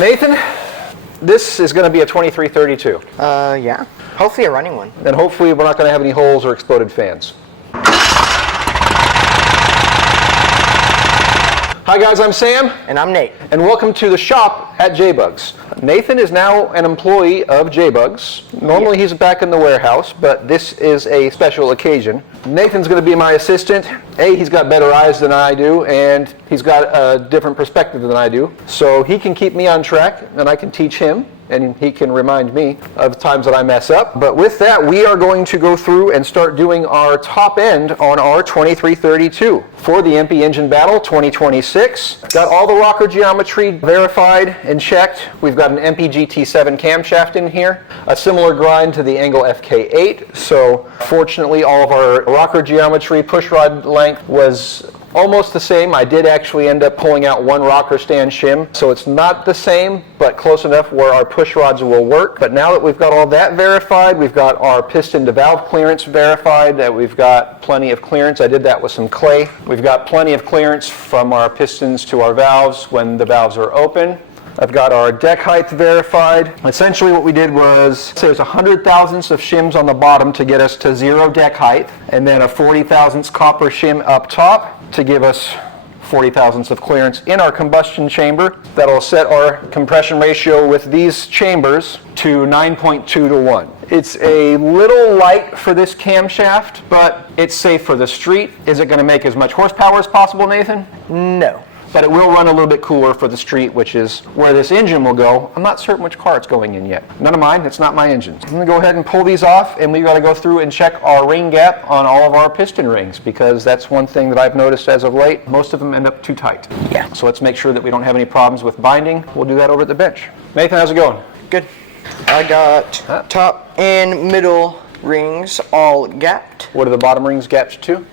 Nathan, this is going to be a 2332. Yeah. Hopefully a running one. And hopefully we're not going to have any holes or exploded fans. Hi guys, I'm Sam. And I'm Nate. And welcome to the shop at JBugs. Nathan is now an employee of JBugs. Normally he's back in the warehouse, but this is a special occasion. Nathan's going to be my assistant. He's got better eyes than I do, and he's got a different perspective than I do. So he can keep me on track, and I can teach him, and he can remind me of times that I mess up. But with that, we are going to go through and start doing our top end on our 2332 for the EMPI Engine Battle 2026. Got all the rocker geometry verified and checked. We've got an EMPI GT7 camshaft in here, a similar grind to the Angle FK8. So fortunately, all of our rocker geometry, push rod length was almost the same. I did actually end up pulling out one rocker stand shim, so it's not the same, but close enough where our push rods will work. But now that we've got all that verified, we've got our piston to valve clearance verified, that we've got plenty of clearance. I did that with some clay. We've got plenty of clearance from our pistons to our valves when the valves are open. I've got our deck height verified. Essentially what we did was, there's 100 thousandths of shims on the bottom to get us to 0 deck height, and then a 40 thousandths copper shim up top to give us 40 thousandths of clearance in our combustion chamber. That'll set our compression ratio with these chambers to 9.2 to 1. It's a little light for this camshaft, but it's safe for the street. Is it going to make as much horsepower as possible, Nathan? No. But it will run a little bit cooler for the street, which is where this engine will go. I'm not certain which car it's going in yet. None of mine, it's not my engine. I'm gonna go ahead and pull these off, and we've got to go through and check our ring gap on all of our piston rings, because that's one thing that I've noticed as of late. Most of them end up too tight. Yeah. So let's make sure that we don't have any problems with binding. We'll do that over at the bench. Nathan, how's it going? Good. I got top and middle rings all gapped. What are the bottom rings gapped to?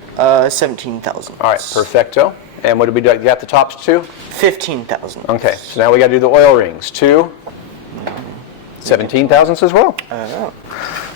17,000. All right, perfecto. And what did we do? Got the tops to? 15,000. Okay, so now we got to do the oil rings to 17 thousandths as well.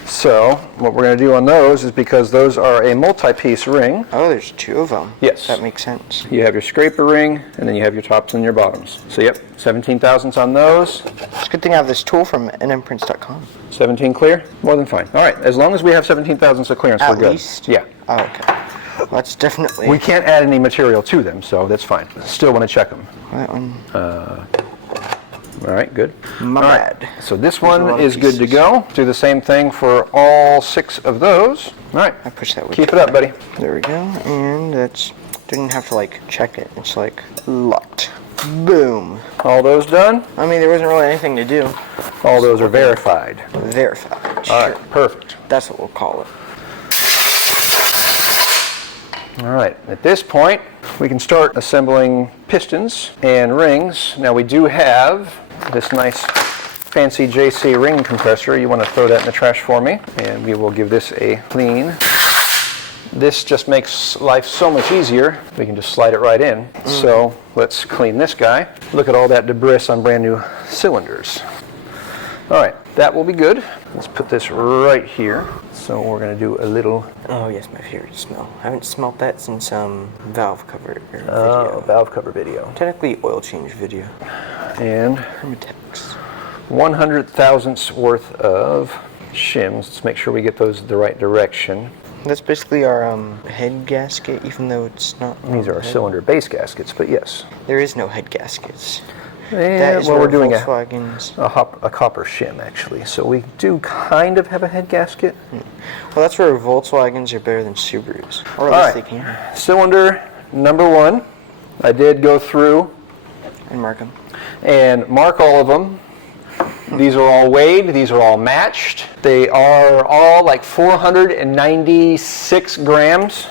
So what we're going to do on those is, because those are a multi-piece ring. Oh, there's two of them. Yes. That makes sense. You have your scraper ring, and then you have your tops and your bottoms. So yep, 17 thousandths on those. It's a good thing I have this tool from nmprints.com. 17 clear? More than fine. All right, as long as we have 17 thousandths of clearance, we're good. At least? Yeah. Oh, okay. Well, that's definitely... We can't add any material to them, so that's fine. Still want to check them. That one. All right, good. My bad. So this one is good to go. Do the same thing for all 6 of those. All right. I push that. Keep it up, buddy. There we go. And that's... Didn't have to like check it. It's like locked. Boom. All those done? I mean, there wasn't really anything to do. All those are verified. Verified. All right, perfect. That's what we'll call it. All right, at this point, we can start assembling pistons and rings. Now we do have this nice fancy JC ring compressor. You want to throw that in the trash for me, and we will give this a clean. This just makes life so much easier. We can just slide it right in. So let's clean this guy. Look at all that debris on brand new cylinders. All right, that will be good. Let's put this right here. So we're going to do a little... Oh yes, my favorite smell. I haven't smelled that since valve cover video. Valve cover video. Technically oil change video. And Hermetex. 100 thousandths worth of shims. Let's make sure we get those the right direction. That's basically our head gasket, even though it's not... These are our cylinder base gaskets, but yes. There is no head gaskets. Yeah, That is well, we're doing Volkswagen's... a copper shim, actually. So we do kind of have a head gasket. Well, that's where Volkswagens are better than Subarus. Or at least they can. Cylinder number 1. I did go through And mark them. and mark all of them. These are all weighed. These are all matched. They are all like 496 grams.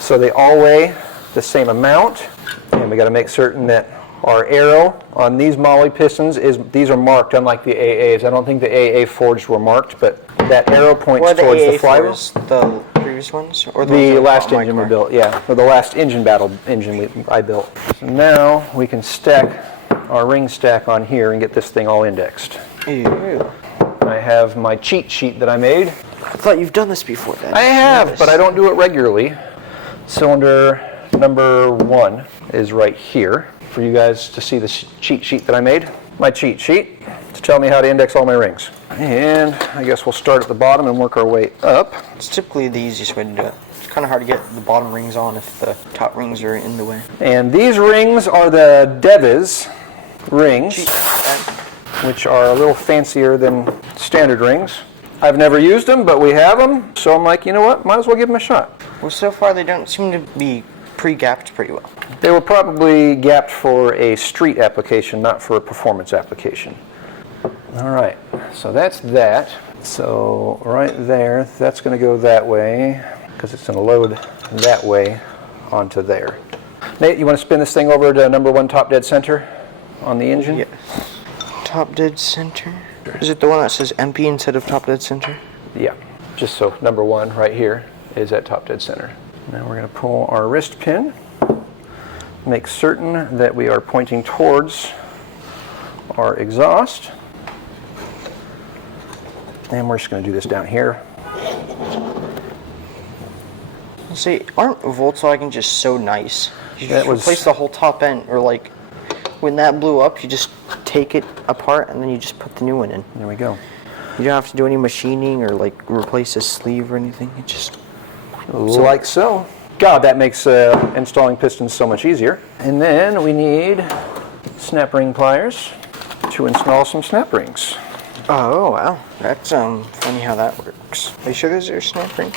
So they all weigh the same amount. And we got to make certain that our arrow on these Mahle pistons these are marked, unlike the AAs. I don't think the AA forged were marked, but that arrow points towards the flywheel. The previous ones, or the last engine we built, yeah, or the last engine I built. So now we can stack our ring stack on here and get this thing all indexed. Ew. I have my cheat sheet that I made. I thought you've done this before, Dad. I have, but I don't do it regularly. Cylinder number 1 is right here for you guys to see the cheat sheet that I made. my cheat sheet to tell me how to index all my rings. And I guess we'll start at the bottom and work our way up. It's typically the easiest way to do it. It's kind of hard to get the bottom rings on if the top rings are in the way. And these rings are the Deviz rings, which are a little fancier than standard rings. I've never used them, but we have them, so I'm like, you know what, might as well give them a shot. Well, so far they don't seem to be pre-gapped pretty well. They were probably gapped for a street application, not for a performance application. All right, so that's that. So right there, that's going to go that way, because it's going to load that way onto there. Nate, you want to spin this thing over to number 1 top dead center on the engine? Yes. Top dead center. Is it the one that says EMPI instead of top dead center? Yeah, just so number 1 right here is at top dead center. Now we're going to pull our wrist pin, make certain that we are pointing towards our exhaust. And we're just going to do this down here. See, aren't Volkswagen just so nice? You just replace the whole top end, or like when that blew up, you just take it apart and then you just put the new one in. There we go. You don't have to do any machining or like replace a sleeve or anything. It just like so. God, that makes installing pistons so much easier. And then we need snap ring pliers to install some snap rings. Oh wow, that's funny how that works. Are you sure those are snap rings?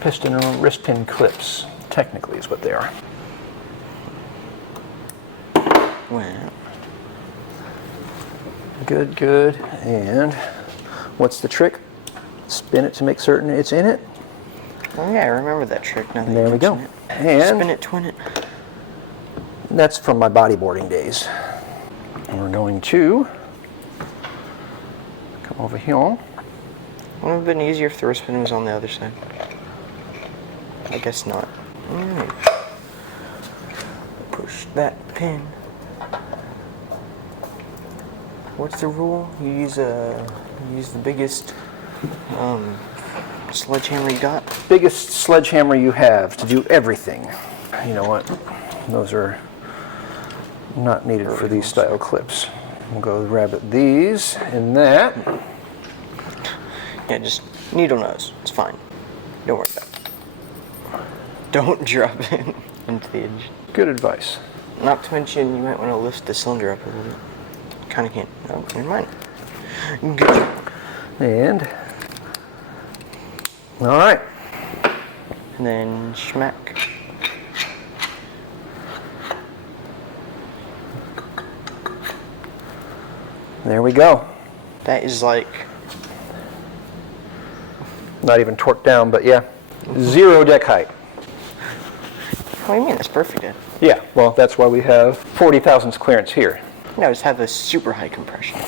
Piston or wrist pin clips, technically, is what they are. Wow. Good, good. And what's the trick? Spin it to make certain it's in it. Oh yeah, I remember that trick. Now that There we go. it. And Spin it, twin it. that's from my bodyboarding days. And we're going to come over here. Would it have been easier if the wrist pin was on the other side? I guess not. Push that pin. What's the rule? You use the biggest sledgehammer you got? Biggest sledgehammer you have to do everything. You know what? Those are not needed for these style clips. We'll go grab these and that. Yeah, just needle nose. It's fine. Don't worry about it. Don't drop it into the edge. Good advice. Not to mention, you might want to lift the cylinder up a little bit. Kind of can't. No, never mind. Good job. And all right. And then schmack. There we go. That is like Not even torqued down, but yeah. 0 deck height. what do you mean? That's perfect, Ed. Yeah, well, that's why we have 40 thousandths clearance here. No, just have this super high compression.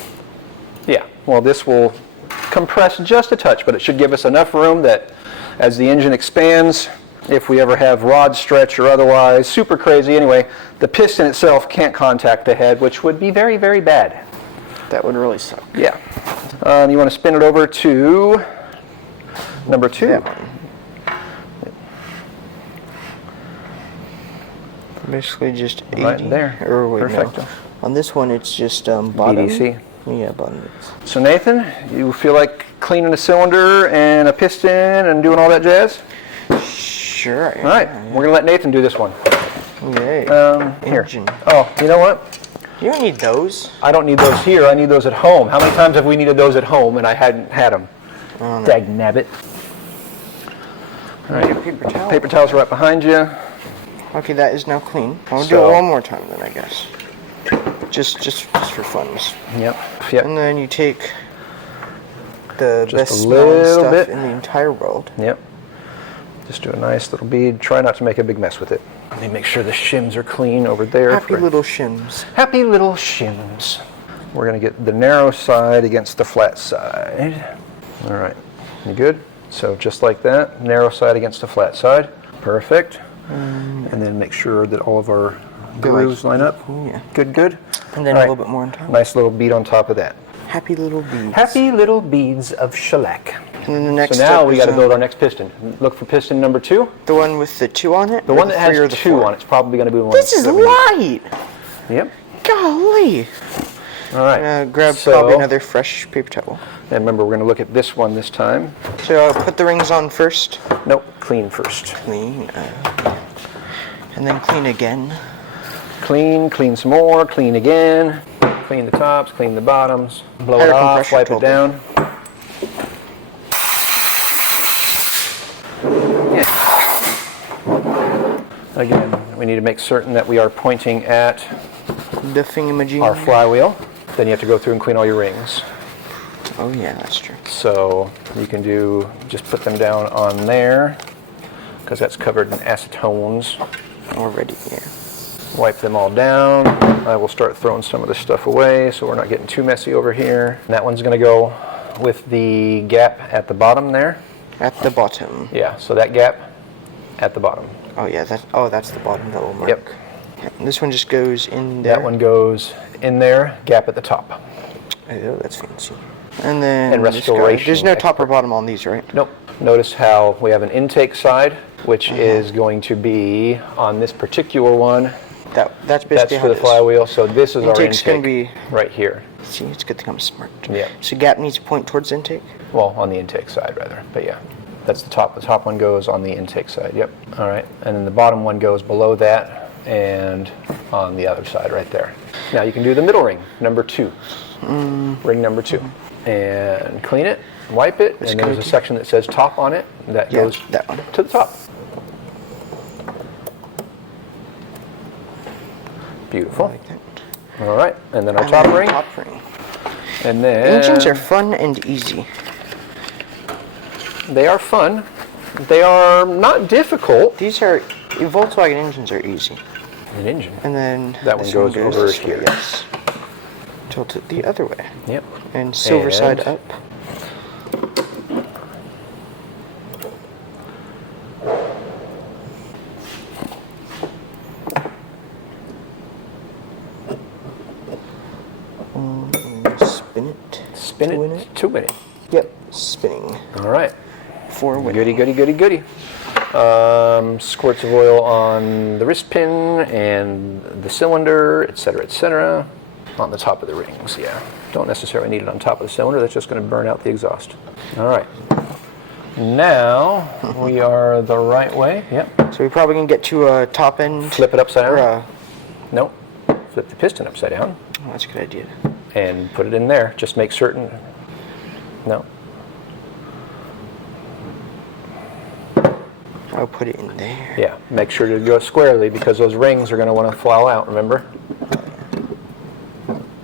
Yeah, well, this will compress just a touch, but it should give us enough room that as the engine expands, if we ever have rod stretch or otherwise, super crazy anyway, the piston itself can't contact the head, which would be very, very bad. That would really suck. Yeah. You want to spin it over to number 2. That one. Basically just 80. Right there. Or wait, Perfecto. no. On this one, it's just bottom. BDC. Yeah, bottom. So Nathan, you feel like cleaning a cylinder and a piston and doing all that jazz? Sure. All right, we're going to let Nathan do this one. Yay. Here. Engine. Oh, you know what? You don't need those. I don't need those here. I need those at home. How many times have we needed those at home and I hadn't had them? Oh, no. Dag nabbit. All right, Paper towel. paper towels are right behind you. Okay, that is now clean. I'll do So- it one more time then, I guess. Just for funs. Yep. Yep. And then you take the Just best a smelling little stuff bit. in the entire world. Yep. Just do a nice little bead. Try not to make a big mess with it. Let me make sure the shims are clean over there. Happy little shims. Happy little shims. We're going to get the narrow side against the flat side. All right. You good? So just like that, narrow side against the flat side. Perfect. And then make sure that all of our grooves line up. Yeah. Good, good. And then All a right. little bit more on top. Nice little bead on top of that. Happy little beads. Happy little beads of shellac. And then the next So now step we is, got to build our next piston. Look for piston number 2. the one with the 2 on it? The or one that 3 or has the 2 4? on it's probably going to be the one. This is that we need. light! Yep. Golly! Really? All right. Grab probably another fresh paper towel. And remember, we're going to look at this one this time. So put the rings on first. Nope, clean first. Clean. And then clean again. Clean, clean some more, clean again. Clean the tops, clean the bottoms. Blow it off, wipe it down. Again, we need to make certain that we are pointing at the thingamajig. Our flywheel. Then you have to go through and clean all your rings. Oh yeah, that's true. So you can just put them down on there, because that's covered in acetones. Already, yeah. Wipe them all down. I will start throwing some of this stuff away so we're not getting too messy over here. And that one's going to go with the gap at the bottom there. At the bottom. Yeah, so that gap at the bottom. Oh yeah, that's the bottom that will mark. Yep. Yeah, this one just goes in there. That one goes in there, gap at the top. Oh, that's fancy. And then and restoration. There's no top or bottom on these, right? Nope. Notice how we have an intake side, which is going to be on this particular one. That's basically for the flywheel. So this is our Intake's intake gonna be right here. See, it's a good thing I'm smart. Yeah. So gap needs to point towards intake. Well, on the intake side rather, but yeah. That's the top. The top one goes on the intake side. Yep. All right. And then the bottom one goes below that and on the other side right there. Now you can do the middle ring, number 2. Ring number 2. And clean it, wipe it, and there's a section that says top on it. That goes that one. to the top. Beautiful. Like that. All right. And then our top ring. Top ring. And then engines are fun and easy. They are fun. They are not difficult. These are Volkswagen engines are easy. An engine. And then that one goes over here. Yes. Tilt it the other way. Yep. And silver side up. Spin it. Spin it. 2 minutes. Yep. Spinning. All right. 4 winning. Goody, goody, goody, goody. Squirts of oil on the wrist pin and the cylinder, etc., on the top of the rings. Yeah, don't necessarily need it on top of the cylinder. That's just going to burn out the exhaust. All right. Now we are the right way. Yep. So we're probably going to get to a top end. Flip it upside down. Nope. Flip the piston upside down. Oh, that's a good idea. And put it in there. Just make certain. No. I'll put it in there. Yeah, make sure to go squarely because those rings are going to want to flow out, remember?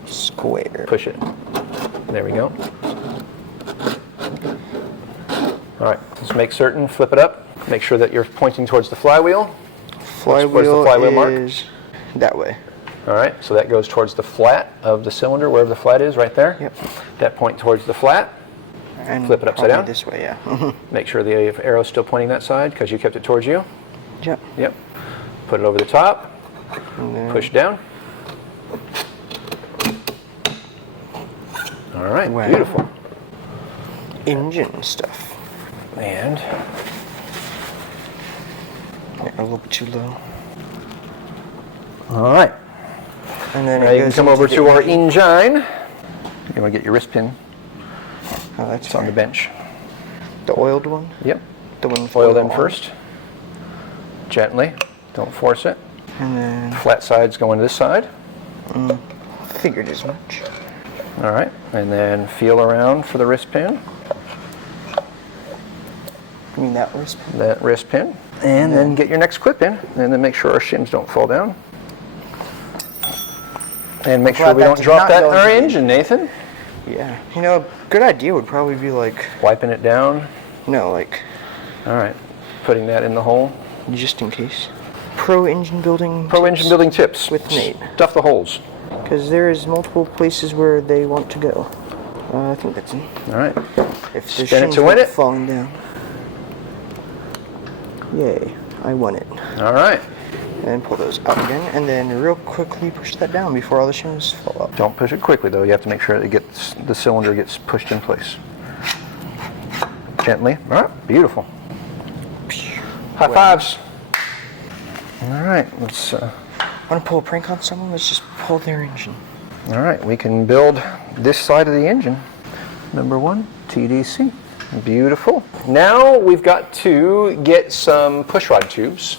Square. Push it. There we go. All right, just make certain, flip it up. Make sure that you're pointing towards the flywheel. Where's the flywheel mark? That way. All right, so that goes towards the flat of the cylinder, wherever the flat is, right there. Yep. That point towards the flat. And flip it upside down. This way, yeah. Make sure the arrow's still pointing that side because you kept it towards you. Yep. Yep. Put it over the top. Push down. All right, wow. Beautiful. Engine stuff. And a little bit too low. all right. And then now you can come over to our engine. You want to get your wrist pin. Oh, that's it's on the bench. The oiled one? Yep. The one with oil them on. first. Gently. Don't force it. And then flat side's going to this side. Figured as much. All right. And then feel around for the wrist pin. You mean that wrist pin? That wrist pin. And then get your next clip in. And then make sure our shims don't fall down. And make sure we don't drop that in our engine, Nathan. Yeah. You know, a good idea would probably be like wiping it down. No, like. All right. Putting that in the hole. Just in case. Pro engine building tips. With Nate. Stuff the holes. Because there is multiple places where they want to go. I think that's it. All right. If the spin it to win it. Falling down. Yay. I won it. All right. And pull those out again, and then real quickly push that down before all the shims fall out. Don't push it quickly though. You have to make sure that the cylinder gets pushed in place. Gently. All right. Beautiful. High fives. All right. Let's. Want to pull a prank on someone? Let's just pull their engine. All right, we can build this side of the engine. Number 1, TDC. Beautiful. Now we've got to get some pushrod tubes,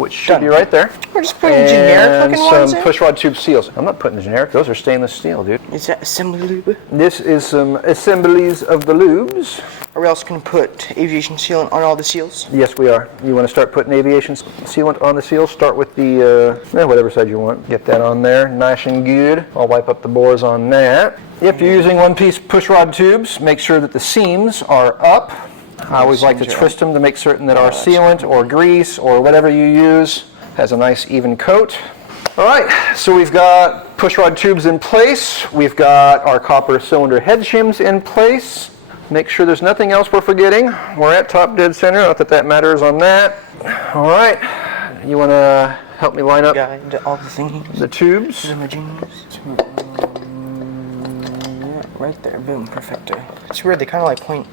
which should be right there. We're just putting generic looking ones and some in? pushrod tube seals. I'm not putting the generic, those are stainless steel, dude. Is that assembly lube? This is some assemblies of the lubes. Are we also going to put aviation sealant on all the seals? Yes, we are. You want to start putting aviation sealant on the seals? Start with the, whatever side you want. Get that on there, nice and good. I'll wipe up the bores on that. If you're using one-piece pushrod tubes, make sure that the seams are up. I always like to twist them to make certain that our sealant or grease or whatever you use has a nice even coat. All right, so we've got pushrod tubes in place. We've got our copper cylinder head shims in place. Make sure there's nothing else we're forgetting. We're at top dead center, not that that matters on that. All right, you want to help me line up all the thingies. the tubes? Right there, boom, perfecto. It's weird, they kind of like point.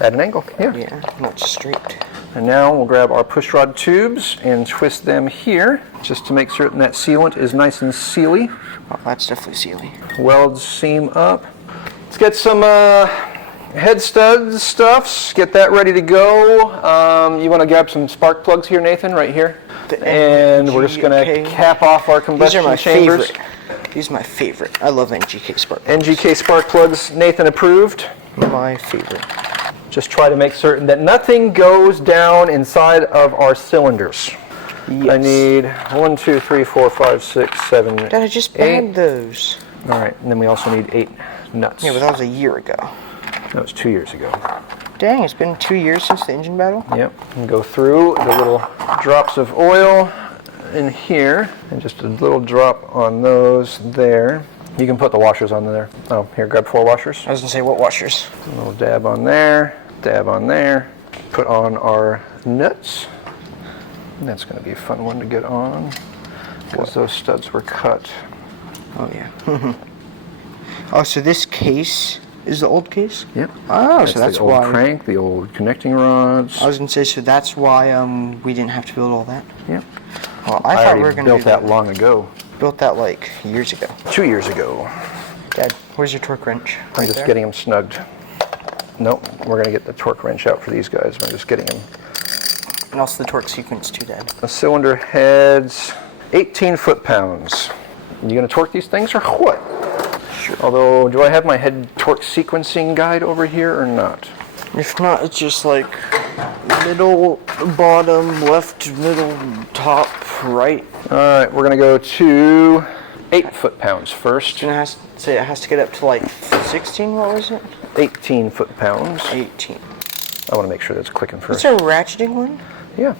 At an angle, yeah. Yeah, not straight. And now we'll grab our pushrod tubes and twist them here, just to make certain that sealant is nice and sealy. Oh, that's definitely sealy. Weld seam up. Let's get some head studs stuffs, get that ready to go. You want to grab some spark plugs here, Nathan, right here? And we're just going to cap off our combustion chambers. These are my favorite. I love NGK spark plugs. NGK spark plugs, Nathan approved. My favorite. Just try to make certain that nothing goes down inside of our cylinders. Yes. I need 1, 2, 3, 4, 5, 6, 7, Dad, I just bagged those. All right, and then we also need 8 nuts. Yeah, but that was a year ago. That was 2 years ago. Dang, it's been 2 years since the engine battle? Yep, and go through the little drops of oil in here, and just a little drop on those there. You can put the washers on there. Oh, here, grab 4 washers. I was gonna say, what washers? A little dab on there, dab on there. Put on our nuts. And that's gonna be a fun one to get on, because those studs were cut. Oh, yeah. Oh, so this case is the old case? Yep. Oh, so that's the why. old crank, the old connecting rods. I was gonna say, so that's why we didn't have to build all that? Yep. Well, I thought we were already gonna built do that long ago. Built that like years ago. 2 years ago. Dad, where's your torque wrench? I'm just getting them snugged. Nope, we're gonna get the torque wrench out for these guys. We're just getting them. And also the torque sequence too, Dad. The cylinder heads, 18 foot-pounds. You gonna torque these things or what? Sure. Although, do I have my head torque sequencing guide over here or not? If not, it's just like middle, bottom, left, middle, top, right. All right, we're gonna go to 8 foot-pounds first. And it has to get up to like 16, what was it? 18 foot-pounds. 18. I wanna make sure that's clicking first. It's a ratcheting one? Yeah.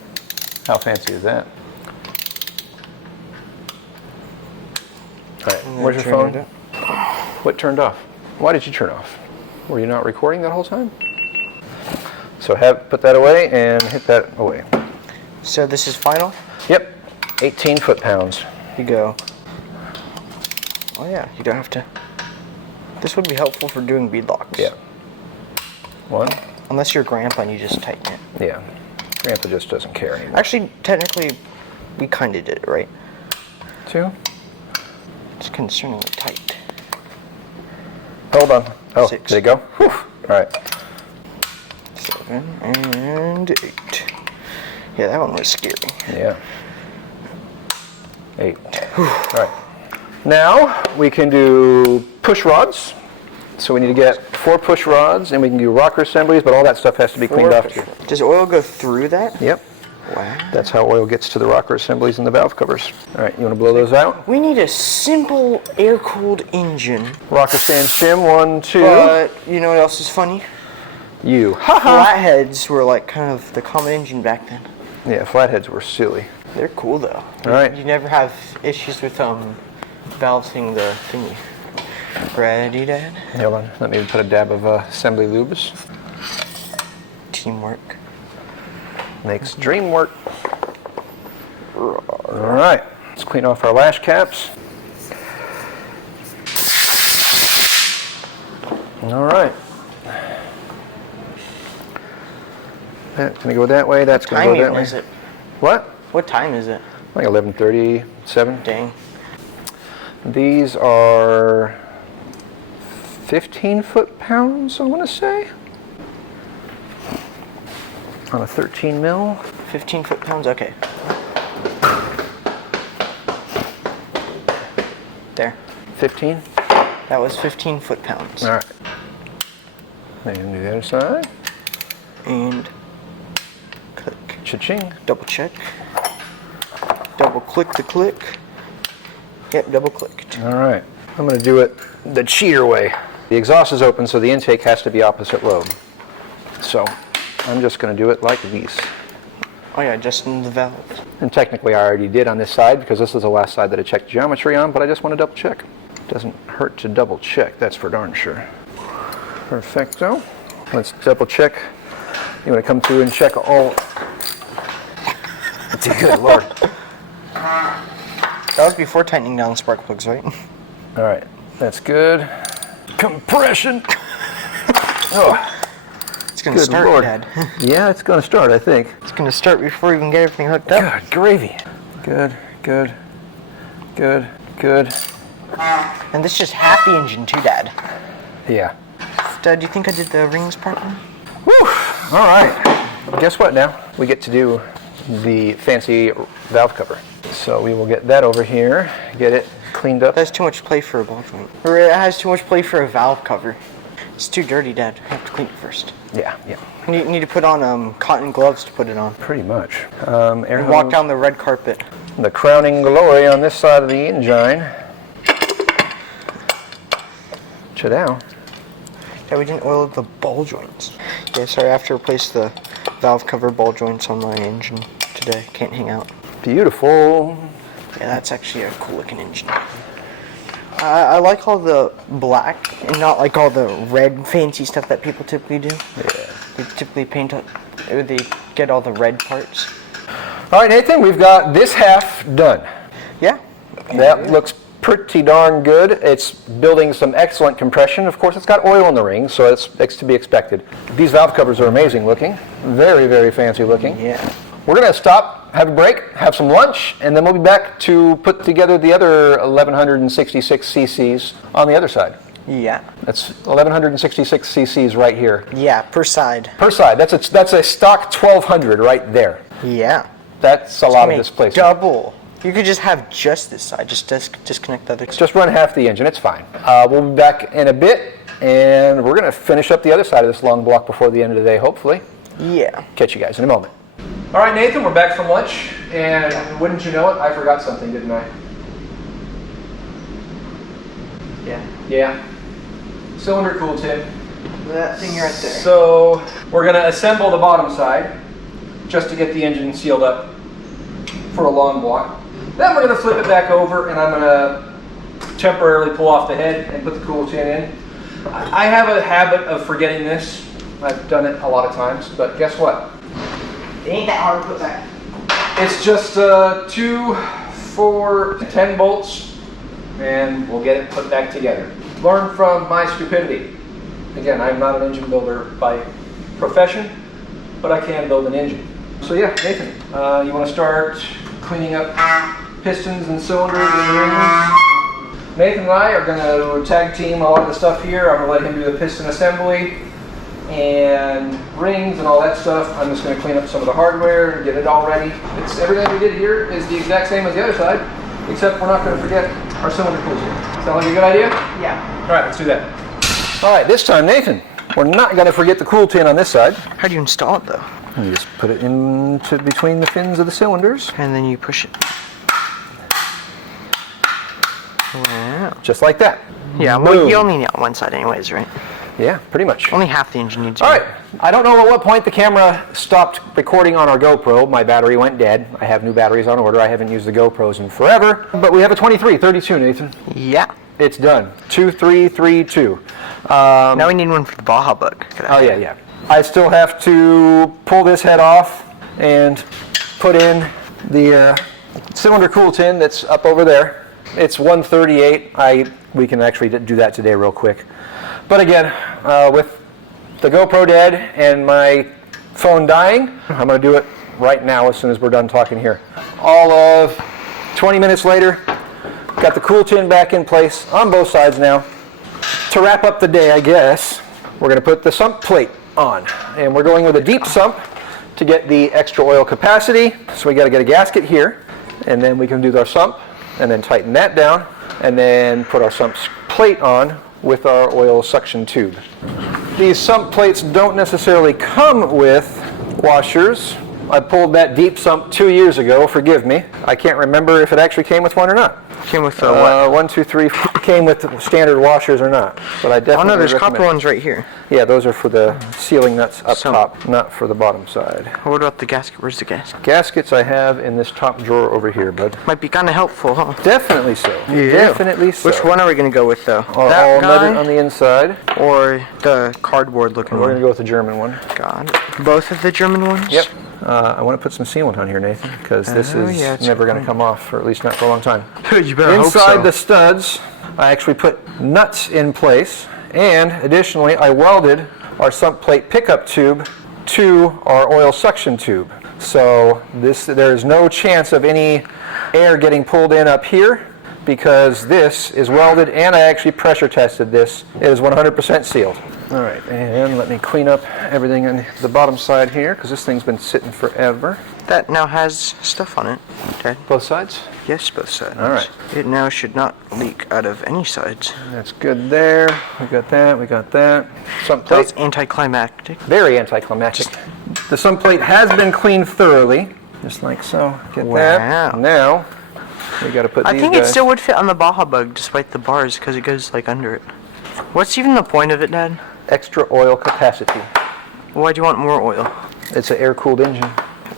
How fancy is that? All right, where's your phone? What turned off? Why did you turn off? Were you not recording that whole time? So put that away and hit that away. So this is final? Yep, 18 foot-pounds. You go. Oh yeah, you don't have to. This would be helpful for doing bead locks. Yeah. 1. Unless you're grandpa and you just tighten it. Yeah. Grandpa just doesn't care anymore. Actually, technically, we kind of did it, right? 2. It's concerningly tight. Hold on. Oh, 6. Did it go? Whew. All right. 7 and 8. Yeah, that one was scary. Yeah. 8. All right. Now we can do push rods. So we need to get 4 push rods, and we can do rocker assemblies, but all that stuff has to be cleaned off too. Does oil go through that? Yep. Wow. That's how oil gets to the rocker assemblies and the valve covers. All right, you want to blow those out? We need a simple air-cooled engine. Rocker stand shim, 1, 2. But you know what else is funny? You. Flatheads were like kind of the common engine back then. Yeah, flatheads were silly. They're cool though. All right. You never have issues with balancing the thingy. Ready, Dad? Hold on, let me put a dab of assembly lubes. Teamwork. Makes dream work. All right, let's clean off our lash caps. All right. That's gonna go that way. That's gonna go that way. Is it? What? What time is it? Like 11:37. Dang. These are 15 foot-pounds, I want to say, on a 13 mil. 15 foot-pounds, okay. There. 15? That was 15 foot-pounds. All right. And do the other side. And click. Cha-ching. Double check. Double click the click. Yep, double clicked. All right. I'm going to do it the cheater way. The exhaust is open, so the intake has to be opposite lobe. So I'm just going to do it like this. Oh yeah, just in the valves. And technically I already did on this side because this is the last side that I checked geometry on, but I just want to double check. Doesn't hurt to double check, that's for darn sure. Perfecto. Let's double check. You want to come through and check all... Good Lord. That was before tightening down the spark plugs, right? All right, that's good. Compression. Oh, It's gonna good start, Lord. Dad. Yeah, it's going to start, I think. It's gonna start before we even get everything hooked up. Good gravy. Good, good, good, good. And this is just half the engine too, Dad. Yeah. Dad, do you think I did the rings properly? Whew. All right. Guess what now? We get to do the fancy valve cover. So we will get that over here, get it cleaned up. That's too much play for a ball joint. Or it has too much play for a valve cover. It's too dirty, Dad. I have to clean it first. Yeah, yeah. You need to put on cotton gloves to put it on. Pretty much. Air And walk hose. down the red carpet. The crowning glory on this side of the engine. Chow. Yeah, we didn't oil the ball joints. Yeah, sorry, I have to replace the valve cover ball joints on my engine today. Can't hang out. Beautiful. Yeah, that's actually a cool looking engine. I like all the black and not like all the red fancy stuff that people typically do. Yeah. They typically paint up, they get all the red parts. All right, Nathan, we've got this half done. Yeah. That looks pretty darn good. It's building some excellent compression. Of course, it's got oil in the ring, so it's to be expected. These valve covers are amazing looking. Very, very fancy looking. Yeah. We're going to stop, have a break, have some lunch, and then we'll be back to put together the other 1166 cc's on the other side. Yeah. That's 1166 cc's right here. Yeah, per side. Per side. That's a stock 1200 right there. Yeah. That's a lot of displacement. Double. You could just have just this side. Just disconnect the other. Just run half the engine. It's fine. We'll be back in a bit, and we're going to finish up the other side of this long block before the end of the day, hopefully. Yeah. Catch you guys in a moment. All right, Nathan, we're back from lunch, and wouldn't you know it, I forgot something, didn't I? Yeah. Yeah. Cylinder cool tin. That thing right there. So we're going to assemble the bottom side just to get the engine sealed up for a long block. Then we're going to flip it back over, and I'm going to temporarily pull off the head and put the cool tin in. I have a habit of forgetting this. I've done it a lot of times, but guess what? It ain't that hard to put back. It's just 2, 4, 10 bolts, and we'll get it put back together. Learn from my stupidity. Again, I'm not an engine builder by profession, but I can build an engine. So yeah, Nathan, you want to start cleaning up pistons and cylinders and rings? Nathan and I are going to tag team a lot of the stuff here. I'm going to let him do the piston assembly and rings and all that stuff. I'm just going to clean up some of the hardware and get it all ready. Everything we did here is the exact same as the other side, except we're not going to forget our cylinder cools here. Sound like a good idea? Yeah. All right, let's do that. All right, this time, Nathan, we're not going to forget the cool tin on this side. How do you install it though? You just put it into between the fins of the cylinders. And then you push it. Wow. Just like that. Yeah, well, you only need it on one side anyways, right? Yeah, pretty much. Only half the engine needs to All be. right, I don't know at what point the camera stopped recording on our GoPro. My battery went dead. I have new batteries on order. I haven't used the GoPros in forever. But we have a 2332, Nathan. Yeah. It's done. 2332. Now we need one for the Baja Bug. Oh, yeah, yeah. I still have to pull this head off and put in the cylinder cool tin that's up over there. It's 138. We can actually do that today real quick. But again, with the GoPro dead and my phone dying, I'm going to do it right now as soon as we're done talking here. All of 20 minutes later, Got the cool tin back in place on both sides now. To wrap up the day, I guess, we're going to put the sump plate on. And we're going with a deep sump to get the extra oil capacity. So we got to get a gasket here, and then we can do our sump, and then tighten that down, and then put our sump plate on with our oil suction tube. These sump plates don't necessarily come with washers. I pulled that deep sump 2 years ago, forgive me. I can't remember if it actually came with one or not. Came with what? 1, 2, 3 came with standard washers or not. But I definitely there's recommend. copper ones right here. Yeah, those are for the sealing nuts up top, not for the bottom side. What about the gasket? Where's the gasket? Gaskets I have in this top drawer over here, bud. Might be kind of helpful, huh? Definitely so. Yeah. Definitely so. Which one are we going to go with, though? All nutted on the inside. Or the cardboard looking We're one? going to go with the German one. God. Both of the German ones? Yep. I want to put some sealant on here, Nathan, because this is never going to come off, or at least not for a long time. You better hope so. Inside the studs, I actually put nuts in place, and additionally, I welded our sump plate pickup tube to our oil suction tube. So there is no chance of any air getting pulled in up here, because this is welded, and I actually pressure tested this. It is 100% sealed. All right, and let me clean up everything on the bottom side here, because this thing's been sitting forever. That now has stuff on it. Okay. Both sides? Yes, both sides. All right. It now should not leak out of any sides. That's good there. We got that, we got that. Sump plate. That's anticlimactic. Very anticlimactic. The sump plate has been cleaned thoroughly, just like so. Get that. Now, we got to put these I think guys. it still would fit on the Baja Bug, despite the bars, because it goes like under it. What's even the point of it, Dad? Extra oil capacity. Why do you want more oil? It's an air-cooled engine.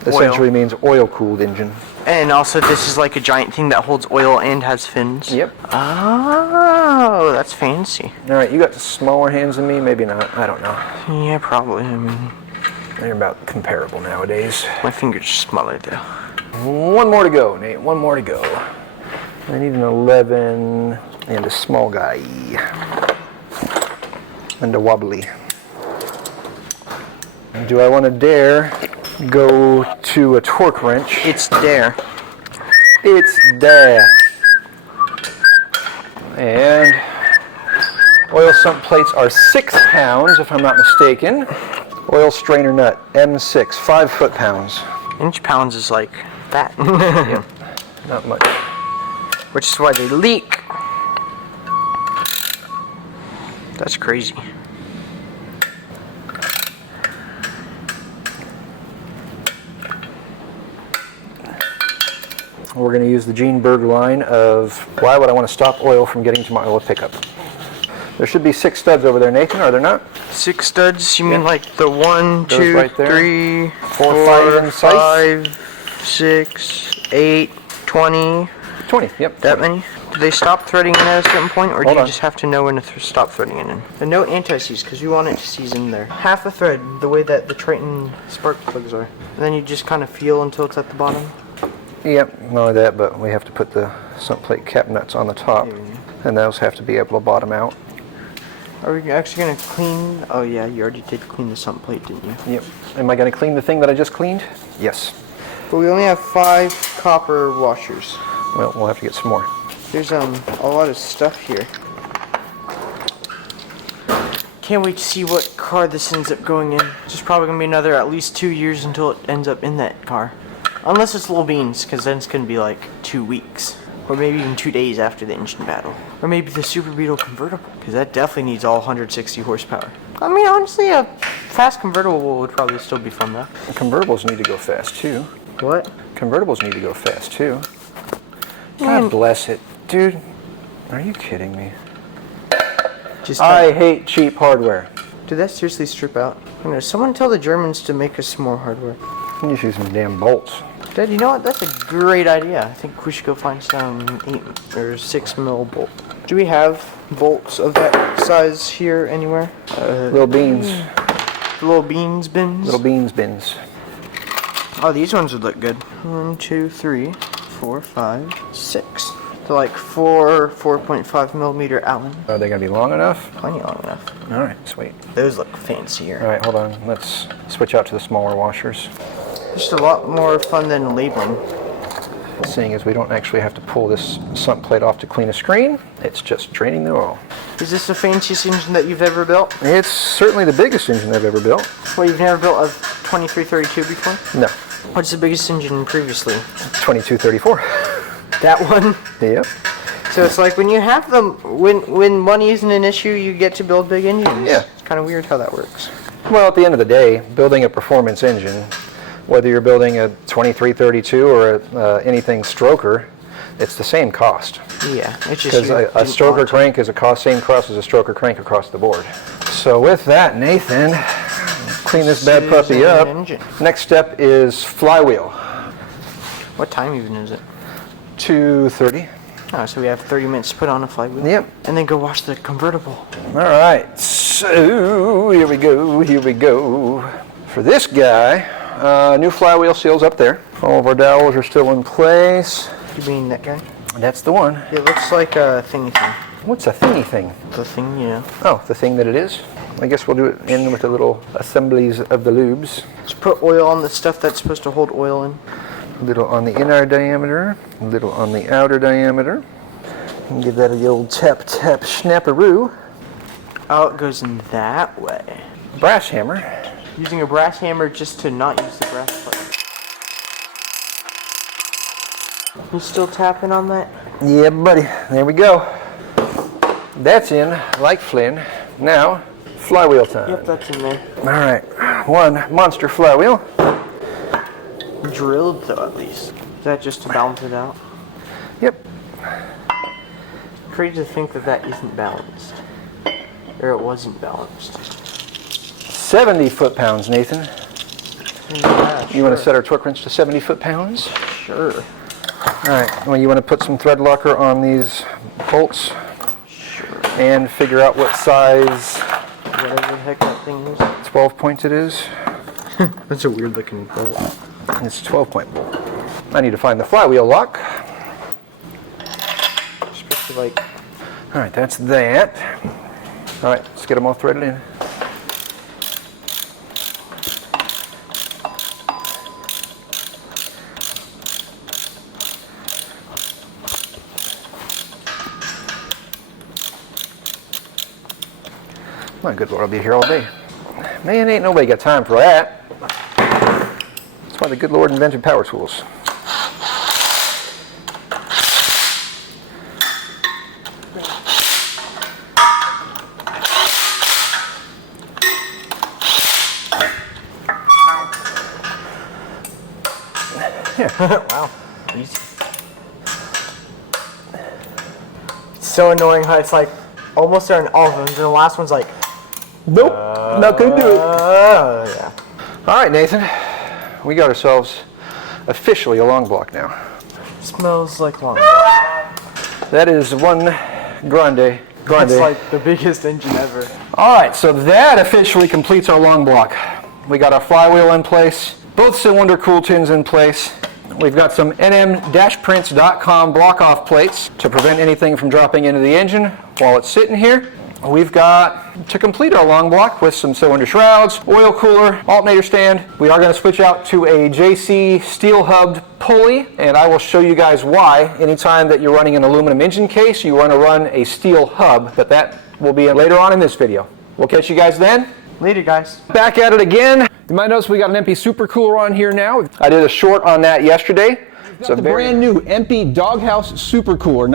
Essentially means oil-cooled engine. And also, this is like a giant thing that holds oil and has fins. Yep. Oh, that's fancy. All right, you got the smaller hands than me, maybe not. I don't know. Yeah, probably. I mean, They're about comparable nowadays. my fingers are smaller though. One more to go, Nate. One more to go. I need an 11 and a small guy. And a wobbly. Do I want to dare go to a torque wrench? It's there. It's there. And oil sump plates are 6 pounds, if I'm not mistaken. Oil strainer nut, M6, 5 foot-pounds. Inch pounds is like that. Yeah, not much. Which is why they leak. That's crazy. We're going to use the Gene Berg line of why would I want to stop oil from getting to my oil pickup. There should be 6 studs over there, Nathan, are there not? 6 studs? You mean like the 1, 2, right there. 3, 4, 5 5, 6, 8, 20. 20, yep. That many? Do they stop threading in at a certain point, or do Hold you on. just have to know when to stop threading it in? And no anti-seize, because you want it to seize in there. Half a thread, the way that the Triton spark plugs are. And then you just kind of feel until it's at the bottom. Yep, not only that, but we have to put the sump plate cap nuts on the top, and those have to be able to bottom out. Are we actually going to clean? Oh yeah, you already did clean the sump plate, didn't you? Yep. Am I going to clean the thing that I just cleaned? Yes. But we only have 5 copper washers. Well, we'll have to get some more. There's a lot of stuff here. Can't wait to see what car this ends up going in. It's just probably going to be another at least 2 years until it ends up in that car. Unless it's Little Beans, because then it's going to be like 2 weeks. Or maybe even 2 days after the engine battle. Or maybe the Super Beetle convertible, because that definitely needs all 160 horsepower. I mean, honestly, a fast convertible would probably still be fun though. Convertibles need to go fast too. What? Convertibles need to go fast too. Man. God bless it. Dude, are you kidding me? Just I hate cheap hardware. Did that seriously strip out? You know, someone tell the Germans to make us some more hardware. You need to use some damn bolts. Dad, you know what? That's a great idea. I think we should go find some 8 or 6 mil bolt. Do we have bolts of that size here anywhere? Little beans. Little beans bins? Little beans bins. Oh, these ones would look good. 1, 2, 3, 4, 5, 6. They're like 4.5 millimeter Allen. Are they going to be long enough? Plenty long enough. All right, sweet. Those look fancier. All right, hold on. Let's switch out to the smaller washers. Just a lot more fun than labeling. Seeing as we don't actually have to pull this sump plate off to clean a screen, it's just draining the oil. Is this the fanciest engine that you've ever built? It's certainly the biggest engine I've ever built. Well, you've never built a 2332 before? No, What's the biggest engine previously? 2234. That one? Yep. So it's like when you have them, when money isn't an issue, you get to build big engines. Yeah. It's kind of weird how that works. Well, at the end of the day, building a performance engine, whether you're building a 2332 or anything stroker, it's the same cost. Yeah, it's just Because a stroker crank is same cost as a stroker crank across the board. So with that, Nathan, clean this bad puppy up. Next step is flywheel. What time even is it? 2:30. Oh, so we have 30 minutes to put on a flywheel. Yep. And then go wash the convertible. All right, so here we go. For this guy, new flywheel seals up there. All of our dowels are still in place. You mean that guy? That's the one. It looks like a thingy thing. What's a thingy thing? The thing, yeah. Oh, the thing that it is? I guess we'll do it in with the little assemblies of the lubes. Just put oil on the stuff that's supposed to hold oil in. A little on the inner diameter, a little on the outer diameter. And give that a old tap snapperoo. Oh, it goes in that way. Brass hammer. Using a brass hammer just to not use the brass plate. You still tapping on that? Yeah, buddy. There we go. That's in, like Flynn. Now, flywheel time. Yep, that's in there. All right, one monster flywheel. Drilled though, at least. Is that just to balance it out? Yep. Crazy to think that isn't balanced. Or it wasn't balanced. 70 foot-pounds, Nathan. Yeah, You want to set our torque wrench to 70 foot-pounds? Sure. All right, well, you want to put some thread locker on these bolts Sure. and figure out what size Whatever the heck that thing is. 12 points it is. That's a weird looking bolt. It's a 12-point bolt. I need to find the flywheel lock. Supposed to like. All right, that's that. All right, let's get them all threaded in. My good Lord, I'll be here all day. Man, ain't nobody got time for that. That's why the good Lord invented power tools. Wow. Easy. It's so annoying how it's like almost there in all of them, and the last one's like, Nope, not gonna do it. yeah. All right, Nathan, we got ourselves officially a long block now. Smells like long. That is one grande. That's like the biggest engine ever. All right, so that officially completes our long block. We got our flywheel in place, both cylinder cool tins in place. We've got some nm-prints.com block-off plates to prevent anything from dropping into the engine while it's sitting here. We've got to complete our long block with some cylinder shrouds, oil cooler, alternator stand. We are going to switch out to a JC steel hubbed pulley, and I will show you guys why. Anytime that you're running an aluminum engine case, you want to run a steel hub, but that will be later on in this video. We'll catch you guys then. Later, guys. Back at it again. You might notice we got an EMPI supercooler on here now. I did a short on that yesterday. It's a brand new EMPI Doghouse Supercooler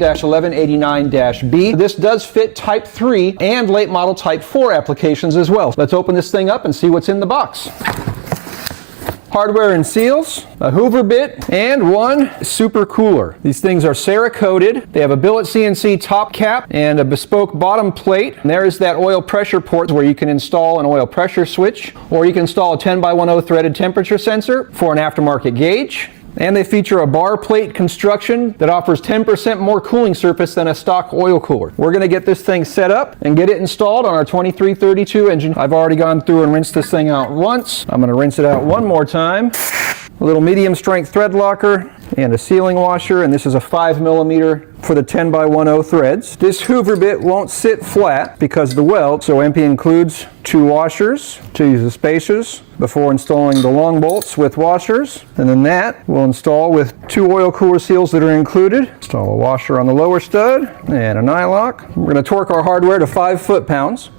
98-1189-B. This does fit Type 3 and late model Type 4 applications as well. Let's open this thing up and see what's in the box. Hardware and seals, a Hoover bit, and one supercooler. These things are Cerakoted. They have a billet CNC top cap and a bespoke bottom plate. And there is that oil pressure port where you can install an oil pressure switch, or you can install a 10x10 threaded temperature sensor for an aftermarket gauge. And they feature a bar plate construction that offers 10% more cooling surface than a stock oil cooler. We're going to get this thing set up and get it installed on our 2332 engine. I've already gone through and rinsed this thing out once. I'm going to rinse it out one more time. A little medium strength thread locker, and a sealing washer, and this is a 5mm for the 10x10 threads. This hoover bit won't sit flat because of the weld, so EMPI includes 2 washers to use the spacers before installing the long bolts with washers, and then that we'll install with 2 oil cooler seals that are included. Install a washer on the lower stud and an eye lock. We're going to torque our hardware to 5 foot-pounds.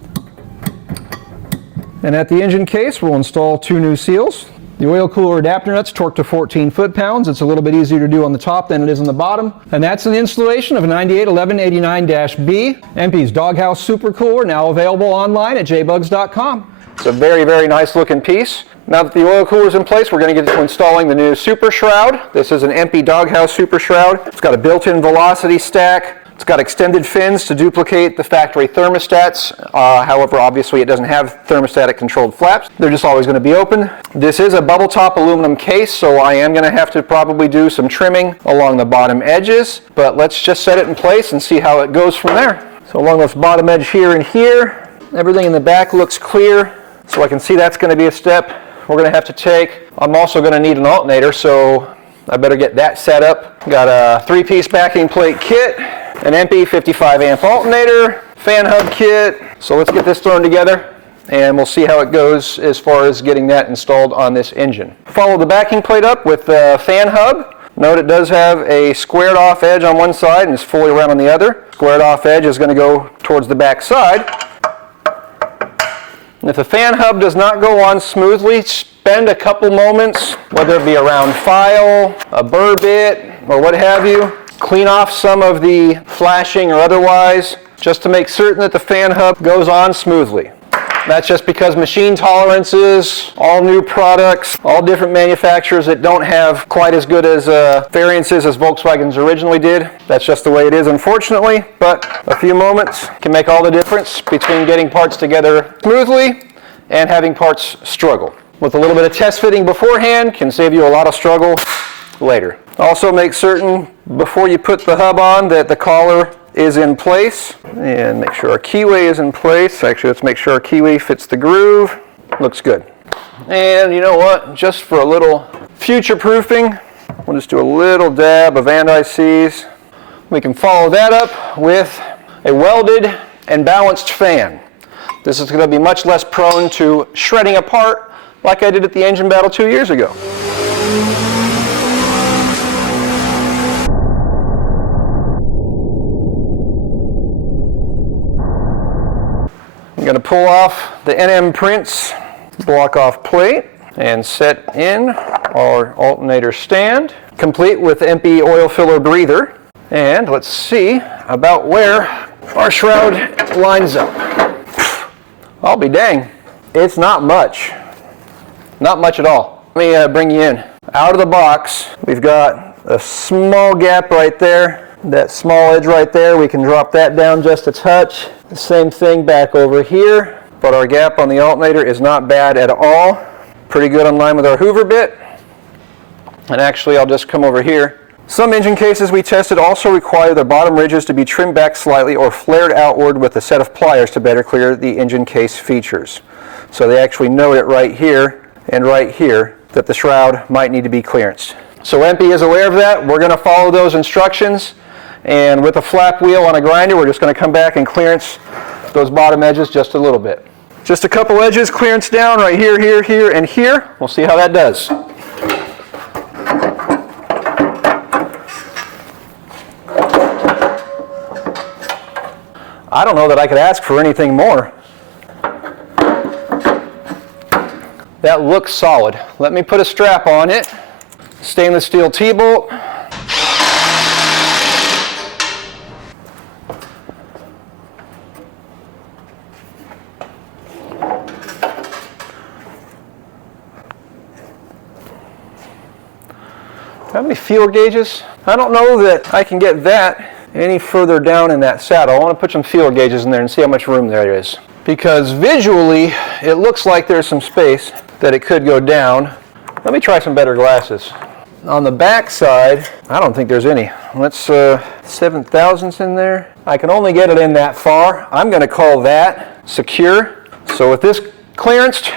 And at the engine case, we'll install 2 new seals. The oil cooler adapter nuts torqued to 14 foot-pounds. It's a little bit easier to do on the top than it is on the bottom. And that's an installation of a 981189-B, EMPI's Doghouse Supercooler, now available online at jbugs.com. It's a very, very nice looking piece. Now that the oil cooler is in place, we're going to get to installing the new Super Shroud. This is an EMPI Doghouse Super Shroud. It's got a built-in velocity stack. It's got extended fins to duplicate the factory thermostats. However, obviously it doesn't have thermostatic controlled flaps. They're just always going to be open. This is a bubble top aluminum case, so I am going to have to probably do some trimming along the bottom edges, but let's just set it in place and see how it goes from there. So along this bottom edge here and here, everything in the back looks clear, so I can see that's going to be a step we're going to have to take. I'm also going to need an alternator, so I better get that set up. Got a 3-piece backing plate kit, an EMPI 55 amp alternator, fan hub kit. So let's get this thrown together and we'll see how it goes as far as getting that installed on this engine. Follow the backing plate up with the fan hub. Note it does have a squared off edge on one side and is fully round on the other. Squared off edge is going to go towards the back side. And if the fan hub does not go on smoothly, spend a couple moments, whether it be a round file, a burr bit, or what have you. Clean off some of the flashing or otherwise, just to make certain that the fan hub goes on smoothly. That's just because machine tolerances, all new products, all different manufacturers that don't have quite as good as variances as Volkswagen's originally did. That's just the way it is, unfortunately, but a few moments can make all the difference between getting parts together smoothly and having parts struggle. With a little bit of test fitting beforehand can save you a lot of struggle later. Also make certain before you put the hub on that the collar is in place, and make sure our keyway is in place. Actually, let's make sure our keyway fits the groove. Looks good. And you know what, just for a little future proofing, we'll just do a little dab of anti-seize. We can follow that up with a welded and balanced fan. This is going to be much less prone to shredding apart like I did at the engine battle 2 years ago. I'm going to pull off the NM Prints block off plate and set in our alternator stand, complete with EMPI oil filler breather. And let's see about where our shroud lines up. I'll be dang, it's not much. Not much at all. Let me bring you in. Out of the box, we've got a small gap right there. That small edge right there, we can drop that down just a touch. The same thing back over here, but our gap on the alternator is not bad at all. Pretty good in line with our hoover bit. And actually, I'll just come over here. Some engine cases we tested also require the bottom ridges to be trimmed back slightly or flared outward with a set of pliers to better clear the engine case features. So they actually note it right here and right here that the shroud might need to be clearanced. So EMPI is aware of that. We're going to follow those instructions. And with a flap wheel on a grinder, we're just going to come back and clearance those bottom edges just a little bit. Just a couple edges, clearance down right here, here, here, and here. We'll see how that does. I don't know that I could ask for anything more. That looks solid. Let me put a strap on it. Stainless steel T-bolt. How many fuel gauges? I don't know that I can get that any further down in that saddle. I want to put some fuel gauges in there and see how much room there is. Because visually, it looks like there's some space that it could go down. Let me try some better glasses. On the back side, I don't think there's any. Let's 7 thousandths in there. I can only get it in that far. I'm going to call that secure. So with this clearanced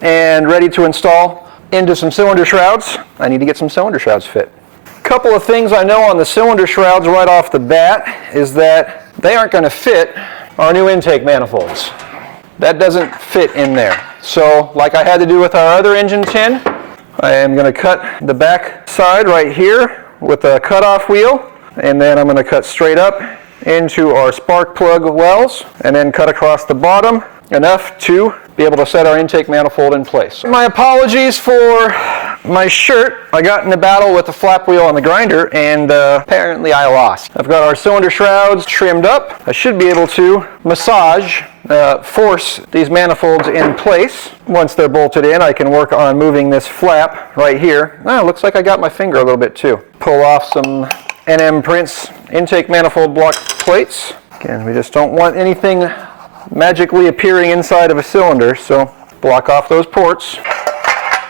and ready to install into some cylinder shrouds, I need to get some cylinder shrouds fit. couple of things I know on the cylinder shrouds right off the bat is that they aren't going to fit our new intake manifolds. That doesn't fit in there. So like I had to do with our other engine tin, I am going to cut the back side right here with a cutoff wheel, and then I'm going to cut straight up into our spark plug wells, and then cut across the bottom enough to be able to set our intake manifold in place. My apologies for my shirt. I got in a battle with the flap wheel on the grinder, and apparently I lost. I've got our cylinder shrouds trimmed up. I should be able to massage, force these manifolds in place. Once they're bolted in, I can work on moving this flap right here. It looks like I got my finger a little bit too. Pull off some NM Prince intake manifold block plates. Again, we just don't want anything magically appearing inside of a cylinder, so block off those ports.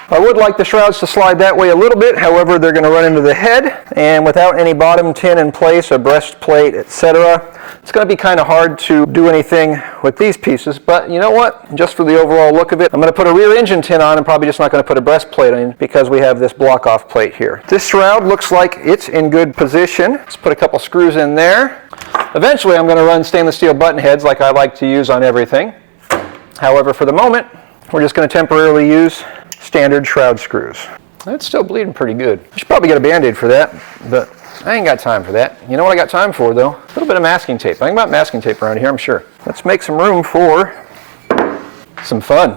I would like the shrouds to slide that way a little bit, however they're going to run into the head, and without any bottom tin in place, a breastplate, etc., it's going to be kind of hard to do anything with these pieces. But you know what? Just for the overall look of it, I'm going to put a rear engine tin on and probably just not going to put a breastplate in because we have this block off plate here. This shroud looks like it's in good position. Let's put a couple screws in there. Eventually I'm going to run stainless steel button heads like I like to use on everything. However, for the moment, we're just going to temporarily use standard shroud screws. That's still bleeding pretty good. I should probably get a Band-Aid for that, but I ain't got time for that. You know what I got time for though? A little bit of masking tape. I think about masking tape around here, I'm sure. Let's make some room for some fun.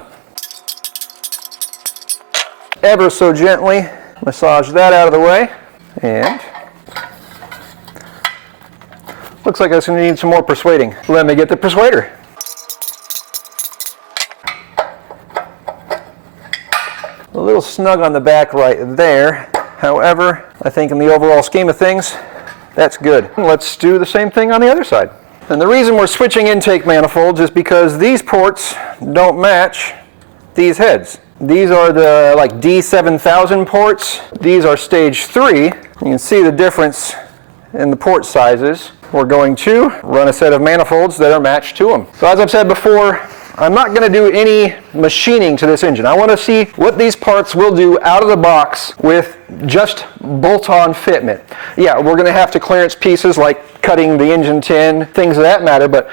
Ever so gently massage that out of the way, and looks like I was going to need some more persuading. Let me get the persuader. A little snug on the back right there. However, I think in the overall scheme of things, that's good. Let's do the same thing on the other side. And the reason we're switching intake manifolds is because these ports don't match these heads. These are the like D7000 ports. These are stage 3. You can see the difference in the port sizes. We're going to run a set of manifolds that are matched to them. So as I've said before, I'm not going to do any machining to this engine. I want to see what these parts will do out of the box with just bolt-on fitment. Yeah, we're going to have to clearance pieces like cutting the engine tin, things of that matter, but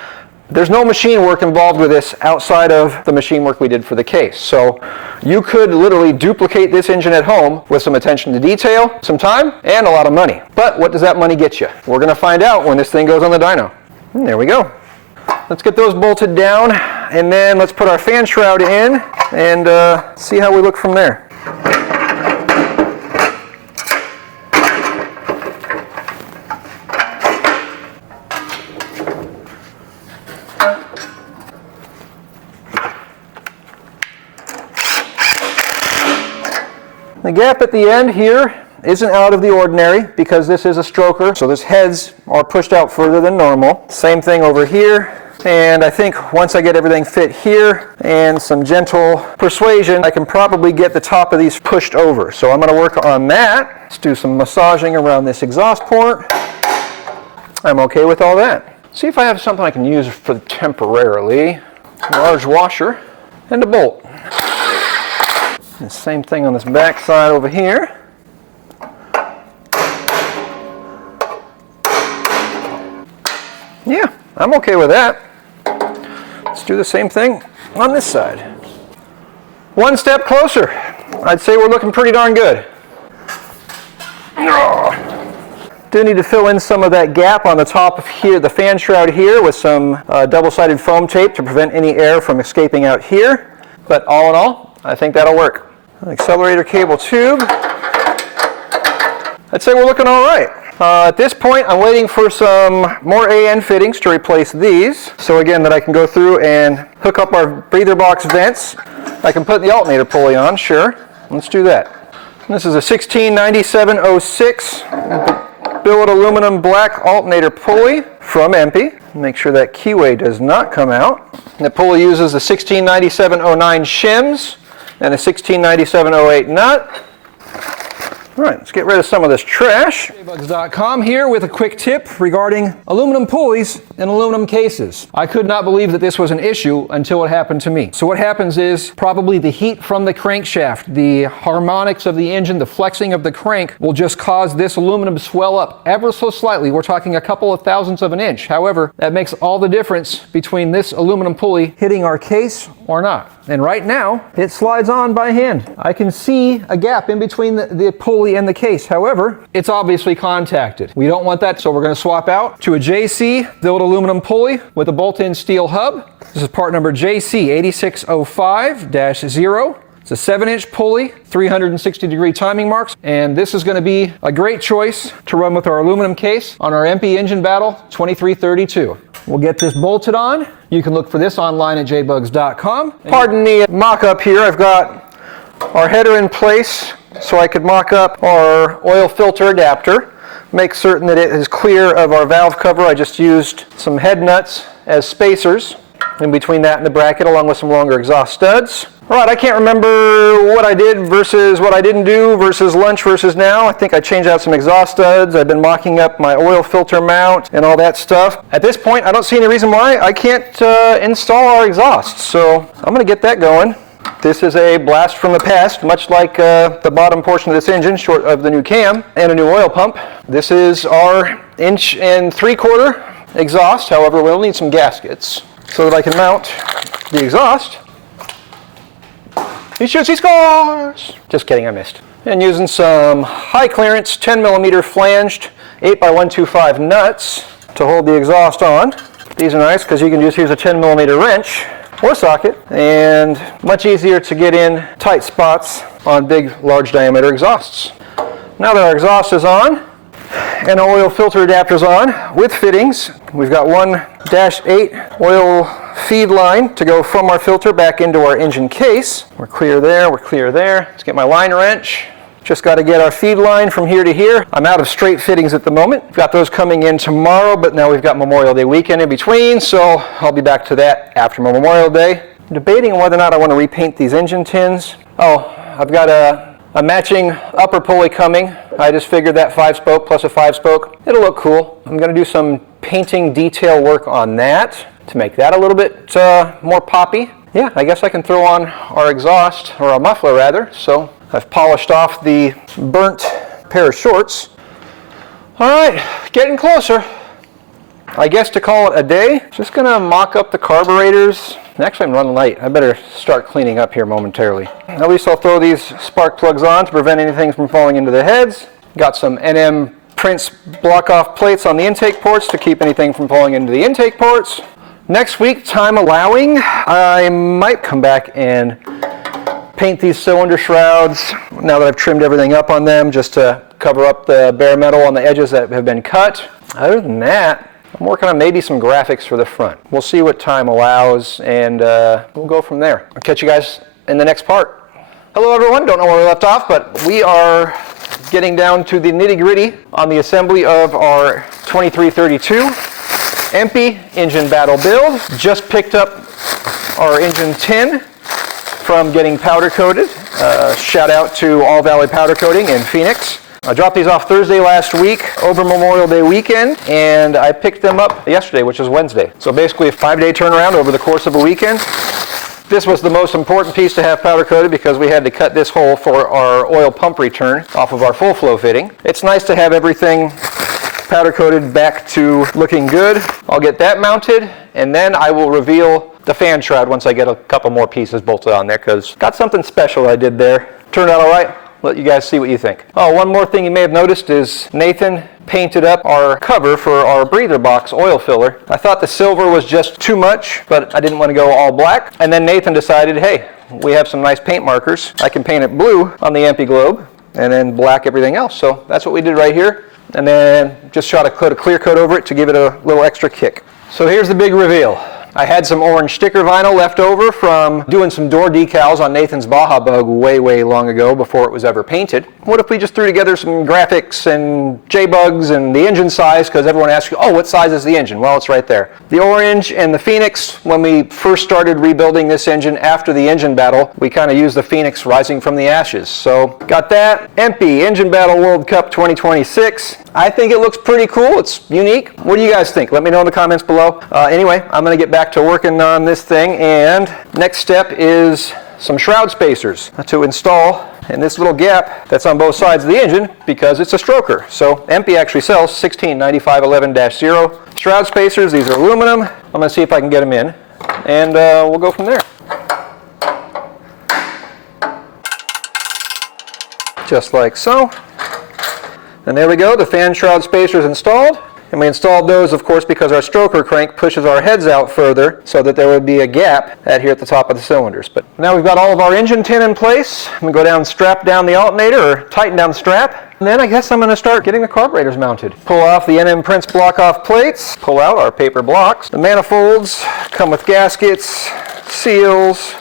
there's no machine work involved with this outside of the machine work we did for the case. So you could literally duplicate this engine at home with some attention to detail, some time, and a lot of money. But what does that money get you? We're going to find out when this thing goes on the dyno. And there we go. Let's get those bolted down, and then let's put our fan shroud in and see how we look from there. The gap at the end here isn't out of the ordinary because this is a stroker, so these heads are pushed out further than normal. Same thing over here. And I think once I get everything fit here and some gentle persuasion, I can probably get the top of these pushed over. So I'm going to work on that. Let's do some massaging around this exhaust port. I'm okay with all that. See if I have something I can use for temporarily. A large washer and a bolt. And same thing on this back side over here. Yeah, I'm okay with that. Let's do the same thing on this side. One step closer. I'd say we're looking pretty darn good. Do need to fill in some of that gap on the top of here, the fan shroud here, with some double-sided foam tape to prevent any air from escaping out here. But all in all, I think that'll work. Accelerator cable tube. I'd say we're looking all right. At this point, I'm waiting for some more AN fittings to replace these. So again, that I can go through and hook up our breather box vents. I can put the alternator pulley on, sure. Let's do that. This is a 169706 billet aluminum black alternator pulley from EMPI. Make sure that keyway does not come out. The pulley uses the 169709 shims and a 169708 nut. All right, let's get rid of some of this trash. JBugs.com here with a quick tip regarding aluminum pulleys and aluminum cases. I could not believe that this was an issue until it happened to me. So what happens is probably the heat from the crankshaft, the harmonics of the engine, the flexing of the crank will just cause this aluminum to swell up ever so slightly. We're talking a couple of thousandths of an inch. However, that makes all the difference between this aluminum pulley hitting our case or not. And right now, it slides on by hand. I can see a gap in between the pulley and the case. However, it's obviously contacted. We don't want that, so we're going to swap out to a JC built aluminum pulley with a bolt-in steel hub. This is part number JC8605-0. It's a 7-inch pulley, 360-degree timing marks, and this is going to be a great choice to run with our aluminum case on our EMPI Engine Battle 2332. We'll get this bolted on. You can look for this online at jbugs.com. Pardon the mock-up here. I've got our header in place so I could mock up our oil filter adapter. Make certain that it is clear of our valve cover. I just used some head nuts as spacers in between that and the bracket, along with some longer exhaust studs. All right, I can't remember what I did versus what I didn't do versus lunch versus now. I think I changed out some exhaust studs. I've been mocking up my oil filter mount and all that stuff. At this point, I don't see any reason why I can't install our exhaust. So I'm going to get that going. This is a blast from the past, much like the bottom portion of this engine, short of the new cam and a new oil pump. This is our 1 3/4 exhaust. However, we'll need some gaskets so that I can mount the exhaust. He shoots, he scores! Just kidding, I missed. And using some high clearance 10mm flanged 8x125 nuts to hold the exhaust on. These are nice because you can just use a 10mm wrench or socket, and much easier to get in tight spots on big, large diameter exhausts. Now that our exhaust is on and our oil filter adapter's on with fittings, we've got 1-8 oil feed line to go from our filter back into our engine case. We're clear there, we're clear there. Let's get my line wrench. Just got to get our feed line from here to here. I'm out of straight fittings at the moment. We've got those coming in tomorrow, but now we've got Memorial Day weekend in between, so I'll be back to that after Memorial Day. I'm debating whether or not I want to repaint these engine tins. Oh, I've got a matching upper pulley coming. I just figured that 5-spoke plus a 5-spoke. It'll look cool. I'm going to do some painting detail work on that to make that a little bit more poppy. Yeah, I guess I can throw on our exhaust, or a muffler rather. So I've polished off the burnt pair of shorts. All right, getting closer. I guess to call it a day, just gonna mock up the carburetors. Actually, I'm running late. I better start cleaning up here momentarily. At least I'll throw these spark plugs on to prevent anything from falling into the heads. Got some NM Prince block-off plates on the intake ports to keep anything from falling into the intake ports. Next week, time allowing, I might come back and paint these cylinder shrouds now that I've trimmed everything up on them, just to cover up the bare metal on the edges that have been cut. Other than that, I'm working on maybe some graphics for the front. We'll see what time allows, and we'll go from there. I'll catch you guys in the next part. Hello everyone, don't know where we left off, but we are getting down to the nitty-gritty on the assembly of our 2332 EMPI Engine Battle build. Just picked up our engine tin from getting powder coated. Shout out to All Valley Powder Coating in Phoenix. I dropped these off Thursday last week over Memorial Day weekend, and I picked them up yesterday, which is Wednesday. So basically a 5-day turnaround over the course of a weekend. This was the most important piece to have powder coated because we had to cut this hole for our oil pump return off of our full flow fitting. It's nice to have everything powder coated back to looking good. I'll get that mounted, and then I will reveal the fan shroud once I get a couple more pieces bolted on there, because got something special I did there. Turned out all right. Let you guys see what you think. Oh, one more thing you may have noticed is Nathan painted up our cover for our breather box oil filler. I thought the silver was just too much, but I didn't want to go all black. And then Nathan decided, hey, we have some nice paint markers. I can paint it blue on the EMPI globe and then black everything else. So that's what we did right here. And then just shot a clear coat over it to give it a little extra kick. So here's the big reveal. I had some orange sticker vinyl left over from doing some door decals on Nathan's Baja Bug way long ago before it was ever painted. What if we just threw together some graphics and JBugs and the engine size, because everyone asks, oh, what size is the engine? Well, it's right there. The orange and the Phoenix, when we first started rebuilding this engine after the engine battle, we kind of used the Phoenix rising from the ashes. So got that. EMPI Engine Battle World Cup 2026. I think it looks pretty cool. It's unique. What do you guys think? Let me know in the comments below. Anyway, I'm going to get back to working on this thing, and next step is some shroud spacers to install in this little gap that's on both sides of the engine because it's a stroker. So EMPI actually sells 169511-0 shroud spacers. These are aluminum. I'm going to see if I can get them in, and we'll go from there. Just like so. And there we go, the fan shroud spacers installed. And we installed those, of course, because our stroker crank pushes our heads out further so that there would be a gap here at the top of the cylinders. But now we've got all of our engine tin in place. I'm going to go down and strap down the alternator, or tighten down the strap. And then I guess I'm going to start getting the carburetors mounted. Pull off the NM Prince block-off plates, pull out our paper blocks. The manifolds come with gaskets, seals,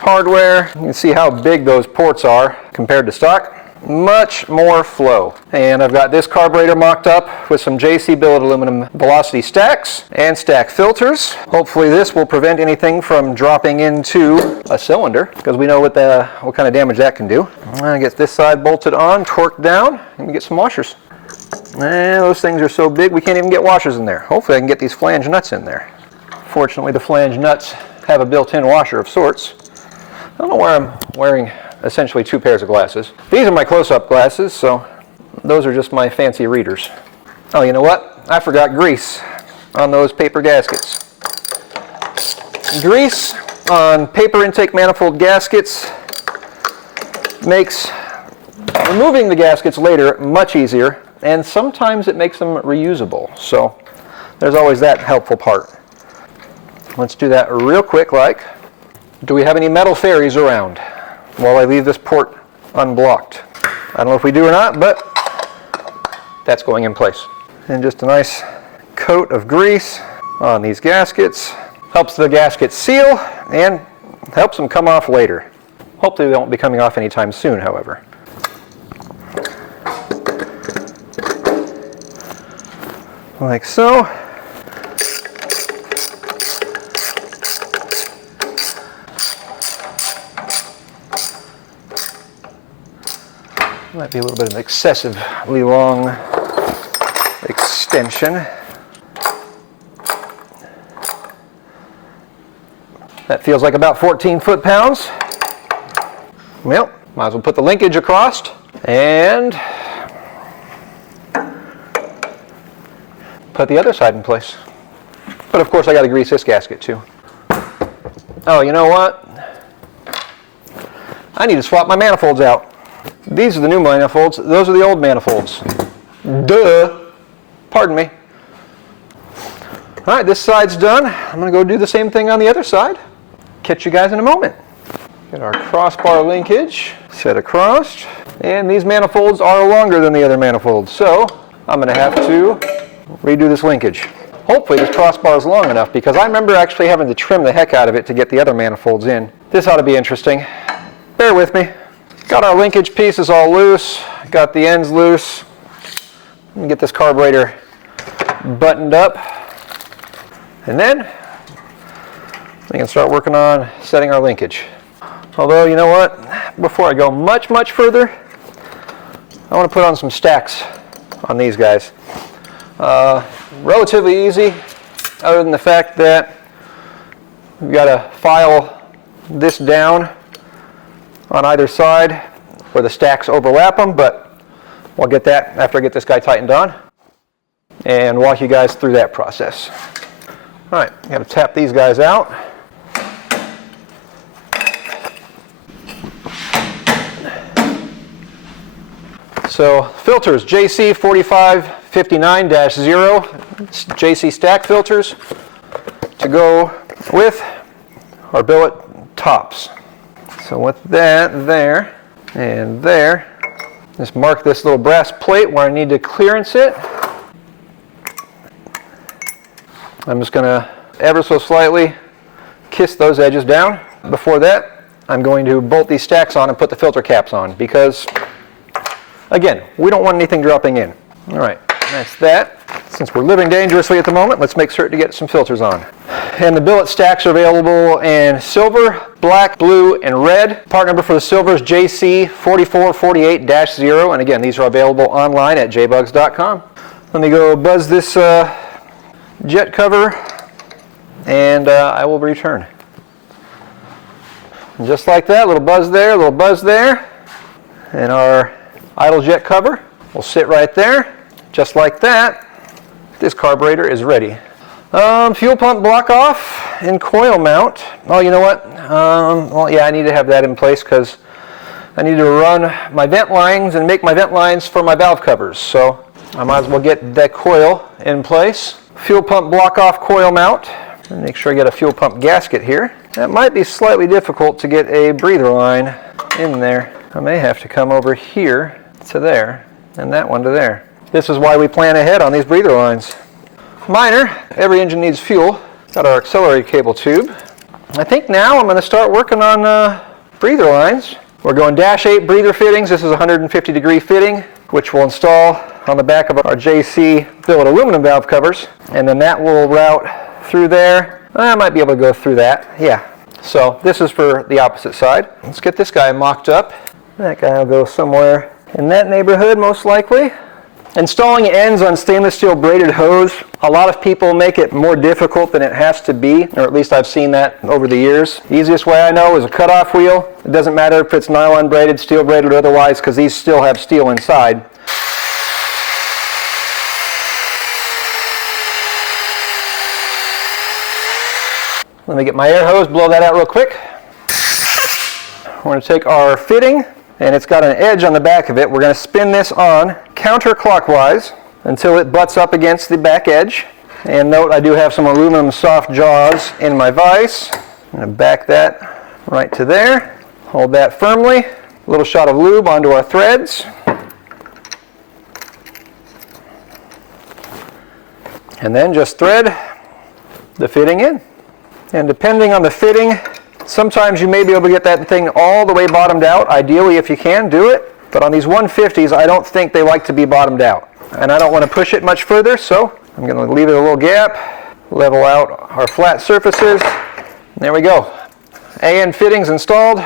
hardware. You can see how big those ports are compared to stock. Much more flow. And I've got this carburetor mocked up with some JC billet aluminum velocity stacks and stack filters. Hopefully this will prevent anything from dropping into a cylinder, because we know what kind of damage that can do. I'm going to get this side bolted on, torqued down, and get some washers. And those things are so big we can't even get washers in there. Hopefully I can get these flange nuts in there. Fortunately, the flange nuts have a built-in washer of sorts. I don't know why I'm wearing essentially two pairs of glasses. These are my close-up glasses, so those are just my fancy readers. Oh, you know what? I forgot grease on those paper gaskets. Grease on paper intake manifold gaskets makes removing the gaskets later much easier, and sometimes it makes them reusable. So there's always that helpful part. Let's do that real quick. Do we have any metal fairies around while I leave this port unblocked? I don't know if we do or not, but that's going in place. And just a nice coat of grease on these gaskets. Helps the gaskets seal and helps them come off later. Hopefully they won't be coming off anytime soon, however. Like so. Might be a little bit of an excessively long extension. That feels like about 14 foot-pounds. Well, might as well put the linkage across and put the other side in place. But of course I got to grease this gasket too. Oh, you know what? I need to swap my manifolds out. These are the new manifolds. Those are the old manifolds. Duh. Pardon me. All right, this side's done. I'm going to go do the same thing on the other side. Catch you guys in a moment. Get our crossbar linkage set across. And these manifolds are longer than the other manifolds, so I'm going to have to redo this linkage. Hopefully this crossbar is long enough, because I remember actually having to trim the heck out of it to get the other manifolds in. This ought to be interesting. Bear with me. Got our linkage pieces all loose, got the ends loose. Let me get this carburetor buttoned up, and then we can start working on setting our linkage. Although, you know what? Before I go much further, I want to put on some stacks on these guys. Relatively easy, other than the fact that we've got to file this down on either side where the stacks overlap them, but we'll get that after I get this guy tightened on and walk you guys through that process. All right, got to tap these guys out. So filters, JC 4559-0, JC stack filters to go with our billet tops. So with that there and there, just mark this little brass plate where I need to clearance it. I'm just going to ever so slightly kiss those edges down. Before that, I'm going to bolt these stacks on and put the filter caps on because, again, we don't want anything dropping in. All right, that's that. Since we're living dangerously at the moment, let's make certain to get some filters on. And the billet stacks are available in silver, black, blue, and red. Part number for the silver is JC4448-0, and again, these are available online at jbugs.com. Let me go buzz this jet cover, and I will return. And just like that, a little buzz there, a little buzz there, and our idle jet cover will sit right there, just like that. This carburetor is ready. Fuel pump block off and coil mount. Oh, you know what? Well, yeah, I need to have that in place because I need to run my vent lines and make my vent lines for my valve covers. So I might as well get that coil in place. Fuel pump block off coil mount. Make sure I get a fuel pump gasket here. That might be slightly difficult to get a breather line in there. I may have to come over here to there and that one to there. This is why we plan ahead on these breather lines. Minor, every engine needs fuel. Got our auxiliary cable tube. I think now I'm going to start working on breather lines. We're going -8 breather fittings. This is a 150-degree fitting, which we'll install on the back of our JC billet aluminum valve covers. And then that will route through there. I might be able to go through that. Yeah. So this is for the opposite side. Let's get this guy mocked up. That guy will go somewhere in that neighborhood, most likely. Installing ends on stainless steel braided hose, a lot of people make it more difficult than it has to be, or at least I've seen that over the years. The easiest way I know is a cutoff wheel. It doesn't matter if it's nylon braided, steel braided, or otherwise, because these still have steel inside. Let me get my air hose, blow that out real quick. We're going to take our fitting, and it's got an edge on the back of it. We're going to spin this on counterclockwise until it butts up against the back edge. And note, I do have some aluminum soft jaws in my vise. I'm going to back that right to there. Hold that firmly. A little shot of lube onto our threads. And then just thread the fitting in. And depending on the fitting, sometimes you may be able to get that thing all the way bottomed out. Ideally, if you can, do it. But on these 150s, I don't think they like to be bottomed out. And I don't want to push it much further, so I'm going to leave it a little gap, level out our flat surfaces. There we go. AN fittings installed.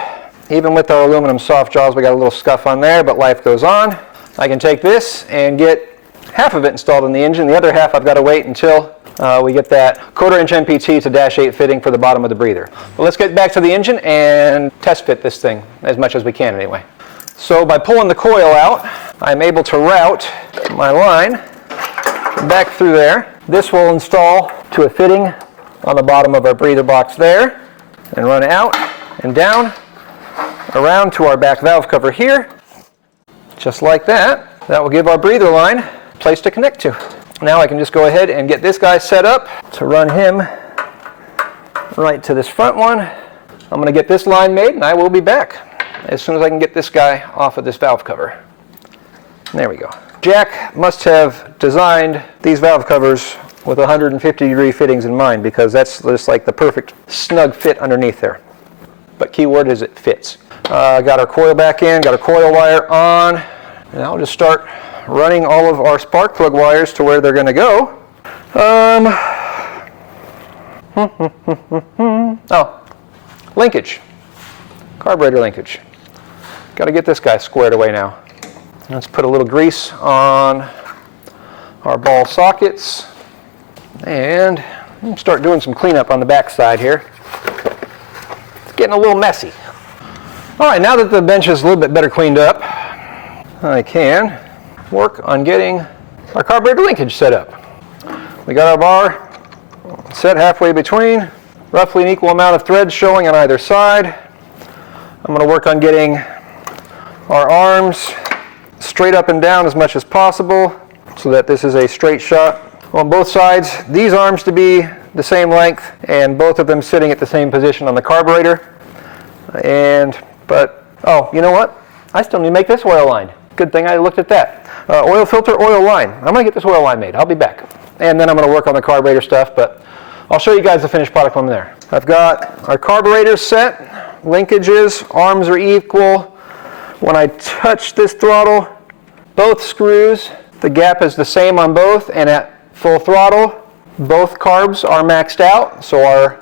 Even with our aluminum soft jaws, we got a little scuff on there, but life goes on. I can take this and get half of it installed in the engine. The other half I've got to wait until we get that 1/4-inch MPT to -8 fitting for the bottom of the breather. But let's get back to the engine and test fit this thing as much as we can anyway. So by pulling the coil out, I'm able to route my line back through there. This will install to a fitting on the bottom of our breather box there and run out and down around to our back valve cover here. Just like that. That will give our breather line a place to connect to. Now I can just go ahead and get this guy set up to run him right to this front one. I'm going to get this line made and I will be back as soon as I can get this guy off of this valve cover. There we go. Jack must have designed these valve covers with 150-degree fittings in mind because that's just like the perfect snug fit underneath there. But key word is it fits. Got our coil back in, got our coil wire on, and I'll just start running all of our spark plug wires to where they're going to go. Oh, linkage. Carburetor linkage. Got to get this guy squared away now. Let's put a little grease on our ball sockets and start doing some cleanup on the back side here. It's getting a little messy. All right, now that the bench is a little bit better cleaned up, I can work on getting our carburetor linkage set up. We got our bar set halfway between, roughly an equal amount of threads showing on either side. I'm going to work on getting our arms straight up and down as much as possible so that this is a straight shot on both sides. These arms to be the same length and both of them sitting at the same position on the carburetor. Oh, you know what? I still need to make this oil line. Good thing I looked at that. Oil filter, oil line. I'm going to get this oil line made. I'll be back. And then I'm going to work on the carburetor stuff, but I'll show you guys the finished product when I'm there. I've got our carburetors set, linkages, arms are equal. When I touch this throttle, both screws, the gap is the same on both, and at full throttle, both carbs are maxed out, so our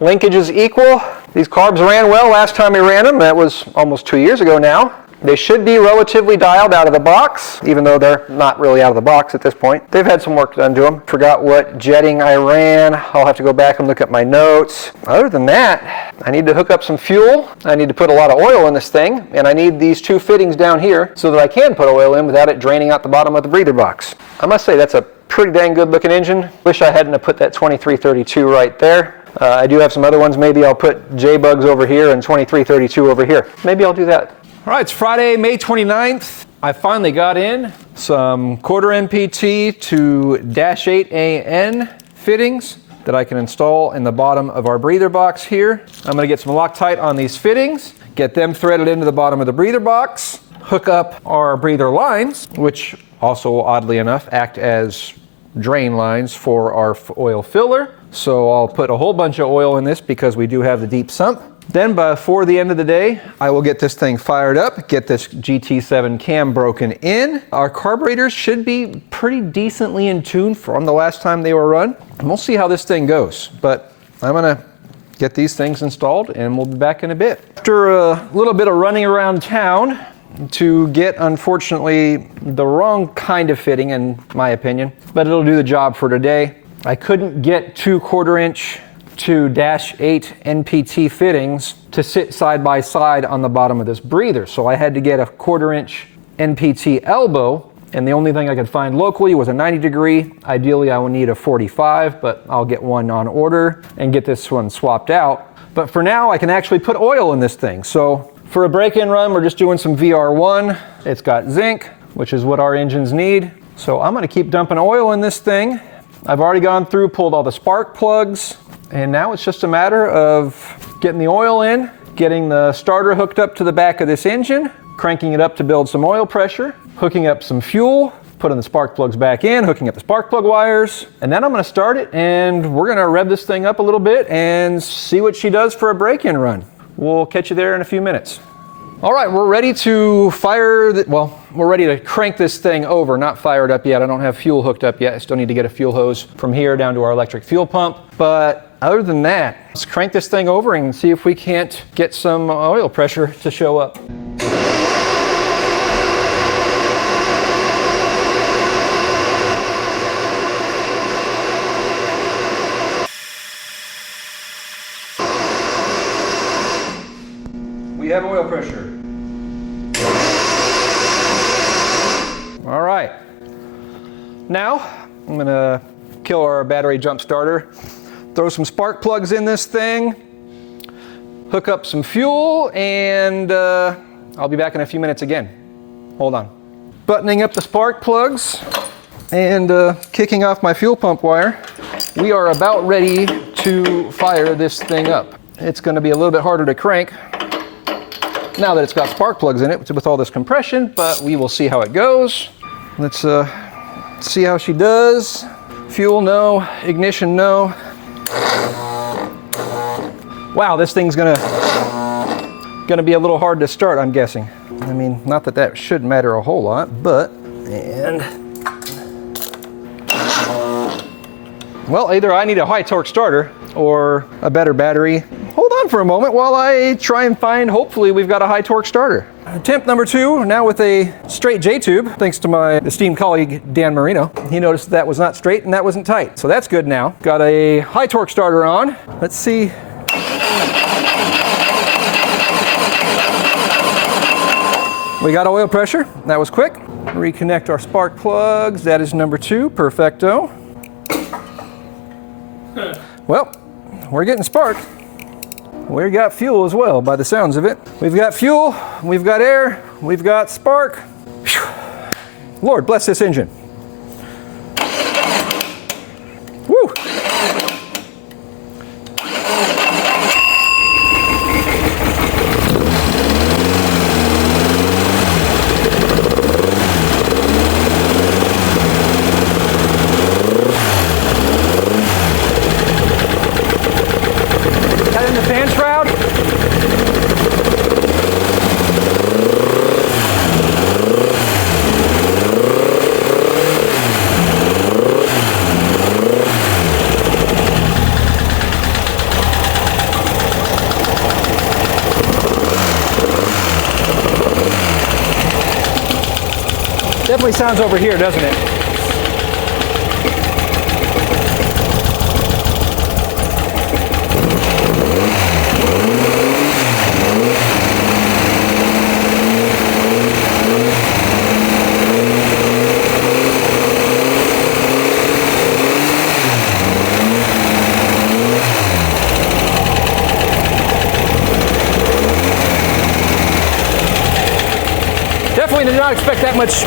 linkage is equal. These carbs ran well last time we ran them. That was almost 2 years ago now. They should be relatively dialed out of the box, even though they're not really out of the box at this point. They've had some work done to them. Forgot what jetting I ran. I'll have to go back and look at my notes. Other than that, I need to hook up some fuel. I need to put a lot of oil in this thing, and I need these two fittings down here so that I can put oil in without it draining out the bottom of the breather box. I must say that's a pretty dang good looking engine. Wish I hadn't have put that 2332 right there. I do have some other ones. Maybe I'll put JBugs over here and 2332 over here. Maybe I'll do that. All right, it's Friday, May 29th. I finally got in some quarter MPT to -8AN fittings that I can install in the bottom of our breather box here. I'm gonna get some Loctite on these fittings, get them threaded into the bottom of the breather box, hook up our breather lines, which also oddly enough act as drain lines for our oil filler. So I'll put a whole bunch of oil in this because we do have the deep sump. Then before the end of the day, I will get this thing fired up, get this GT7 cam broken in. Our carburetors should be pretty decently in tune from the last time they were run. And we'll see how this thing goes. But I'm gonna get these things installed and we'll be back in a bit. After a little bit of running around town to get, unfortunately, the wrong kind of fitting in my opinion, but it'll do the job for today. I couldn't get 2 1/4" to -8 NPT fittings to sit side by side on the bottom of this breather. So I had to get a 1/4" NPT elbow, and the only thing I could find locally was a 90 degree. Ideally I would need a 45, but I'll get one on order and get this one swapped out. But for now I can actually put oil in this thing. So for a break-in run, we're just doing some VR1. It's got zinc, which is what our engines need. So I'm gonna keep dumping oil in this thing. I've already gone through, pulled all the spark plugs, and now it's just a matter of getting the oil in, getting the starter hooked up to the back of this engine, cranking it up to build some oil pressure, hooking up some fuel, putting the spark plugs back in, hooking up the spark plug wires, and then I'm gonna start it and we're gonna rev this thing up a little bit and see what she does for a break-in run. We'll catch you there in a few minutes. All right, we're ready to we're ready to crank this thing over, not fire it up yet. I don't have fuel hooked up yet. I still need to get a fuel hose from here down to our electric fuel pump. But other than that, let's crank this thing over and see if we can't get some oil pressure to show up. We have oil pressure. All right. Now, I'm gonna kill our battery jump starter, throw some spark plugs in this thing, hook up some fuel, and I'll be back in a few minutes again. Hold on. Buttoning up the spark plugs and kicking off my fuel pump wire. We are about ready to fire this thing up. It's gonna be a little bit harder to crank now that it's got spark plugs in it with all this compression, but we will see how it goes. Let's see how she does. Fuel, no. Ignition, no. Wow, this thing's gonna be a little hard to start, I'm guessing. I mean, not that that should matter a whole lot, but, well, either I need a high torque starter or a better battery. Hold on for a moment while I try and find, hopefully we've got a high torque starter. Attempt number 2, now with a straight J-tube, thanks to my esteemed colleague, Dan Marino. He noticed that was not straight and that wasn't tight. So that's good now. Got a high torque starter on. Let's see. We got oil pressure. That was quick. Reconnect our spark plugs. That is number 2, perfecto. Well, we're getting spark. We got fuel as well, by the sounds of it. We've got fuel, we've got air, we've got spark. Whew. Lord bless this engine. Woo! the fan shroud. Definitely sounds over here, doesn't it? Definitely did not expect that much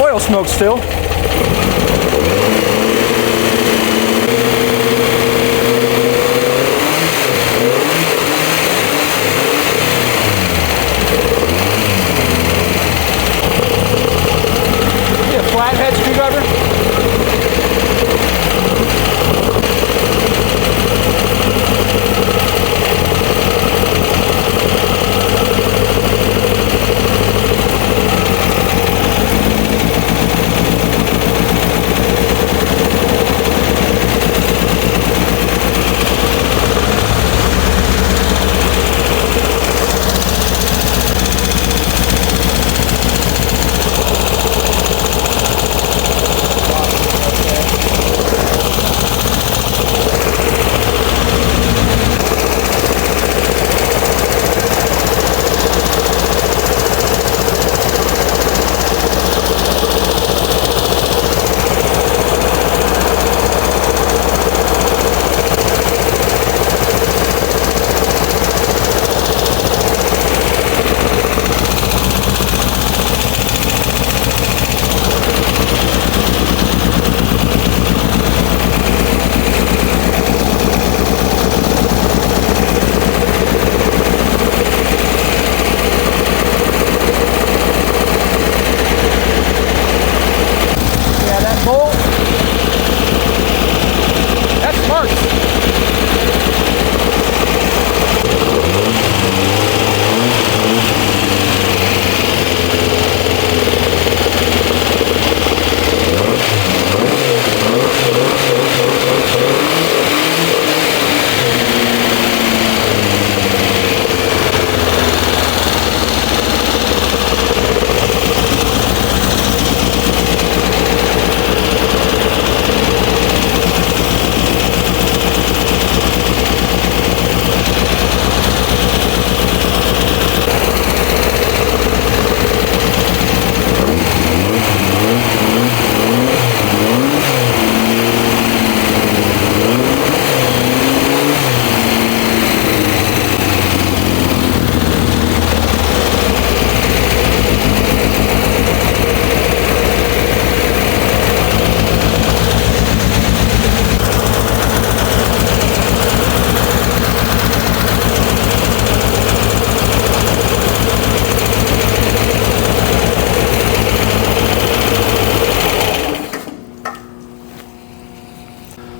oil smoke still. Maybe a flathead screwdriver?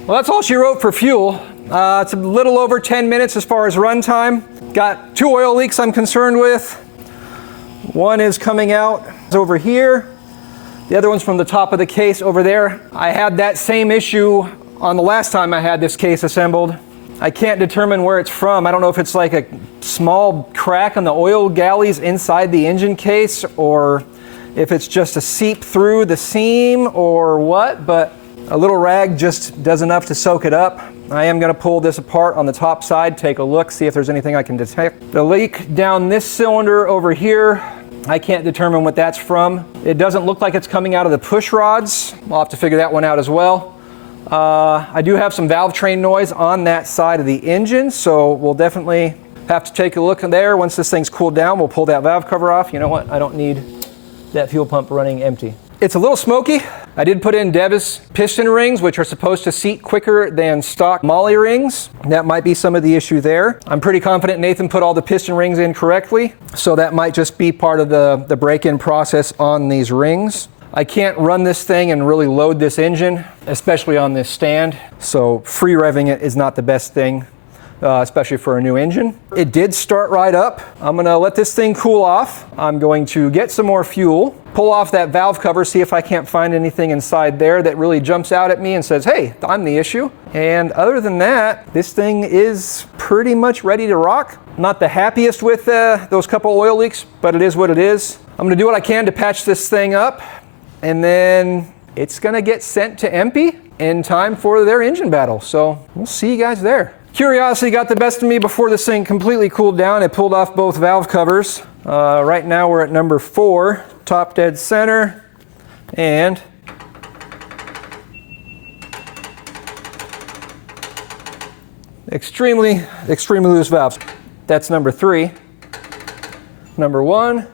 Well, that's all she wrote for fuel. It's a little over 10 minutes as far as run time. Got 2 oil leaks I'm concerned with. One is coming out over here. The other one's from the top of the case over there. I had that same issue on the last time I had this case assembled. I can't determine where it's from. I don't know if it's like a small crack on the oil galleys inside the engine case, or if it's just a seep through the seam or what, but a little rag just does enough to soak it up. I am going to pull this apart on the top side, take a look, see if there's anything I can detect. The leak down this cylinder over here, I can't determine what that's from. It doesn't look like it's coming out of the push rods. I'll have to figure that one out as well. I do have some valve train noise on that side of the engine, so we'll definitely have to take a look in there. Once this thing's cooled down, we'll pull that valve cover off. You know what? I don't need that fuel pump running empty. It's a little smoky. I did put in Devis piston rings, which are supposed to seat quicker than stock Mahle rings. That might be some of the issue there. I'm pretty confident Nathan put all the piston rings in correctly, so that might just be part of the break-in process on these rings. I can't run this thing and really load this engine, especially on this stand, so free revving it is not the best thing. especially for a new engine. It did start right up. I'm gonna let this thing cool off. I'm going to get some more fuel, pull off that valve cover, see if I can't find anything inside there that really jumps out at me and says, hey, I'm the issue. And other than that, this thing is pretty much ready to rock. Not the happiest with those couple oil leaks, but it is what it is. I'm gonna do what I can to patch this thing up, and then it's gonna get sent to EMPI in time for their engine battle. So we'll see you guys there. Curiosity got the best of me before this thing completely cooled down. It pulled off both valve covers. Right now we're at number 4, top dead center, and extremely loose valves. That's number 3. Number 1.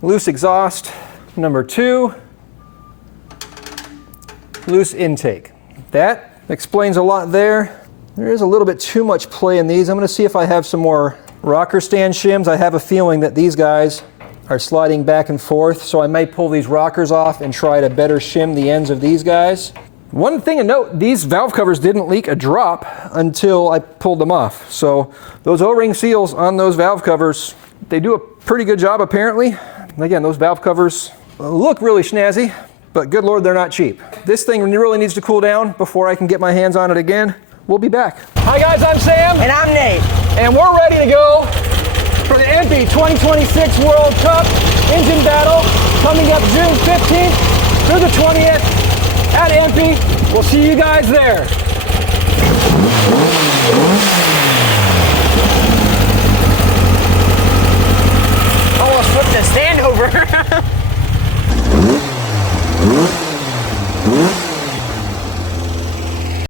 Loose exhaust. Number 2. Loose intake. That explains a lot there. There is a little bit too much play in these. I'm going to see if I have some more rocker stand shims. I have a feeling that these guys are sliding back and forth, so I may pull these rockers off and try to better shim the ends of these guys. One thing to note, these valve covers didn't leak a drop until I pulled them off. So those O-ring seals on those valve covers, they do a pretty good job apparently. Again, those valve covers look really snazzy, but good Lord, they're not cheap. This thing really needs to cool down before I can get my hands on it again. We'll be back. Hi guys, I'm Sam. And I'm Nate. And we're ready to go for the EMPI 2026 World Cup engine battle coming up June 15th through the 20th at EMPI. We'll see you guys there. Almost flipped the stand over.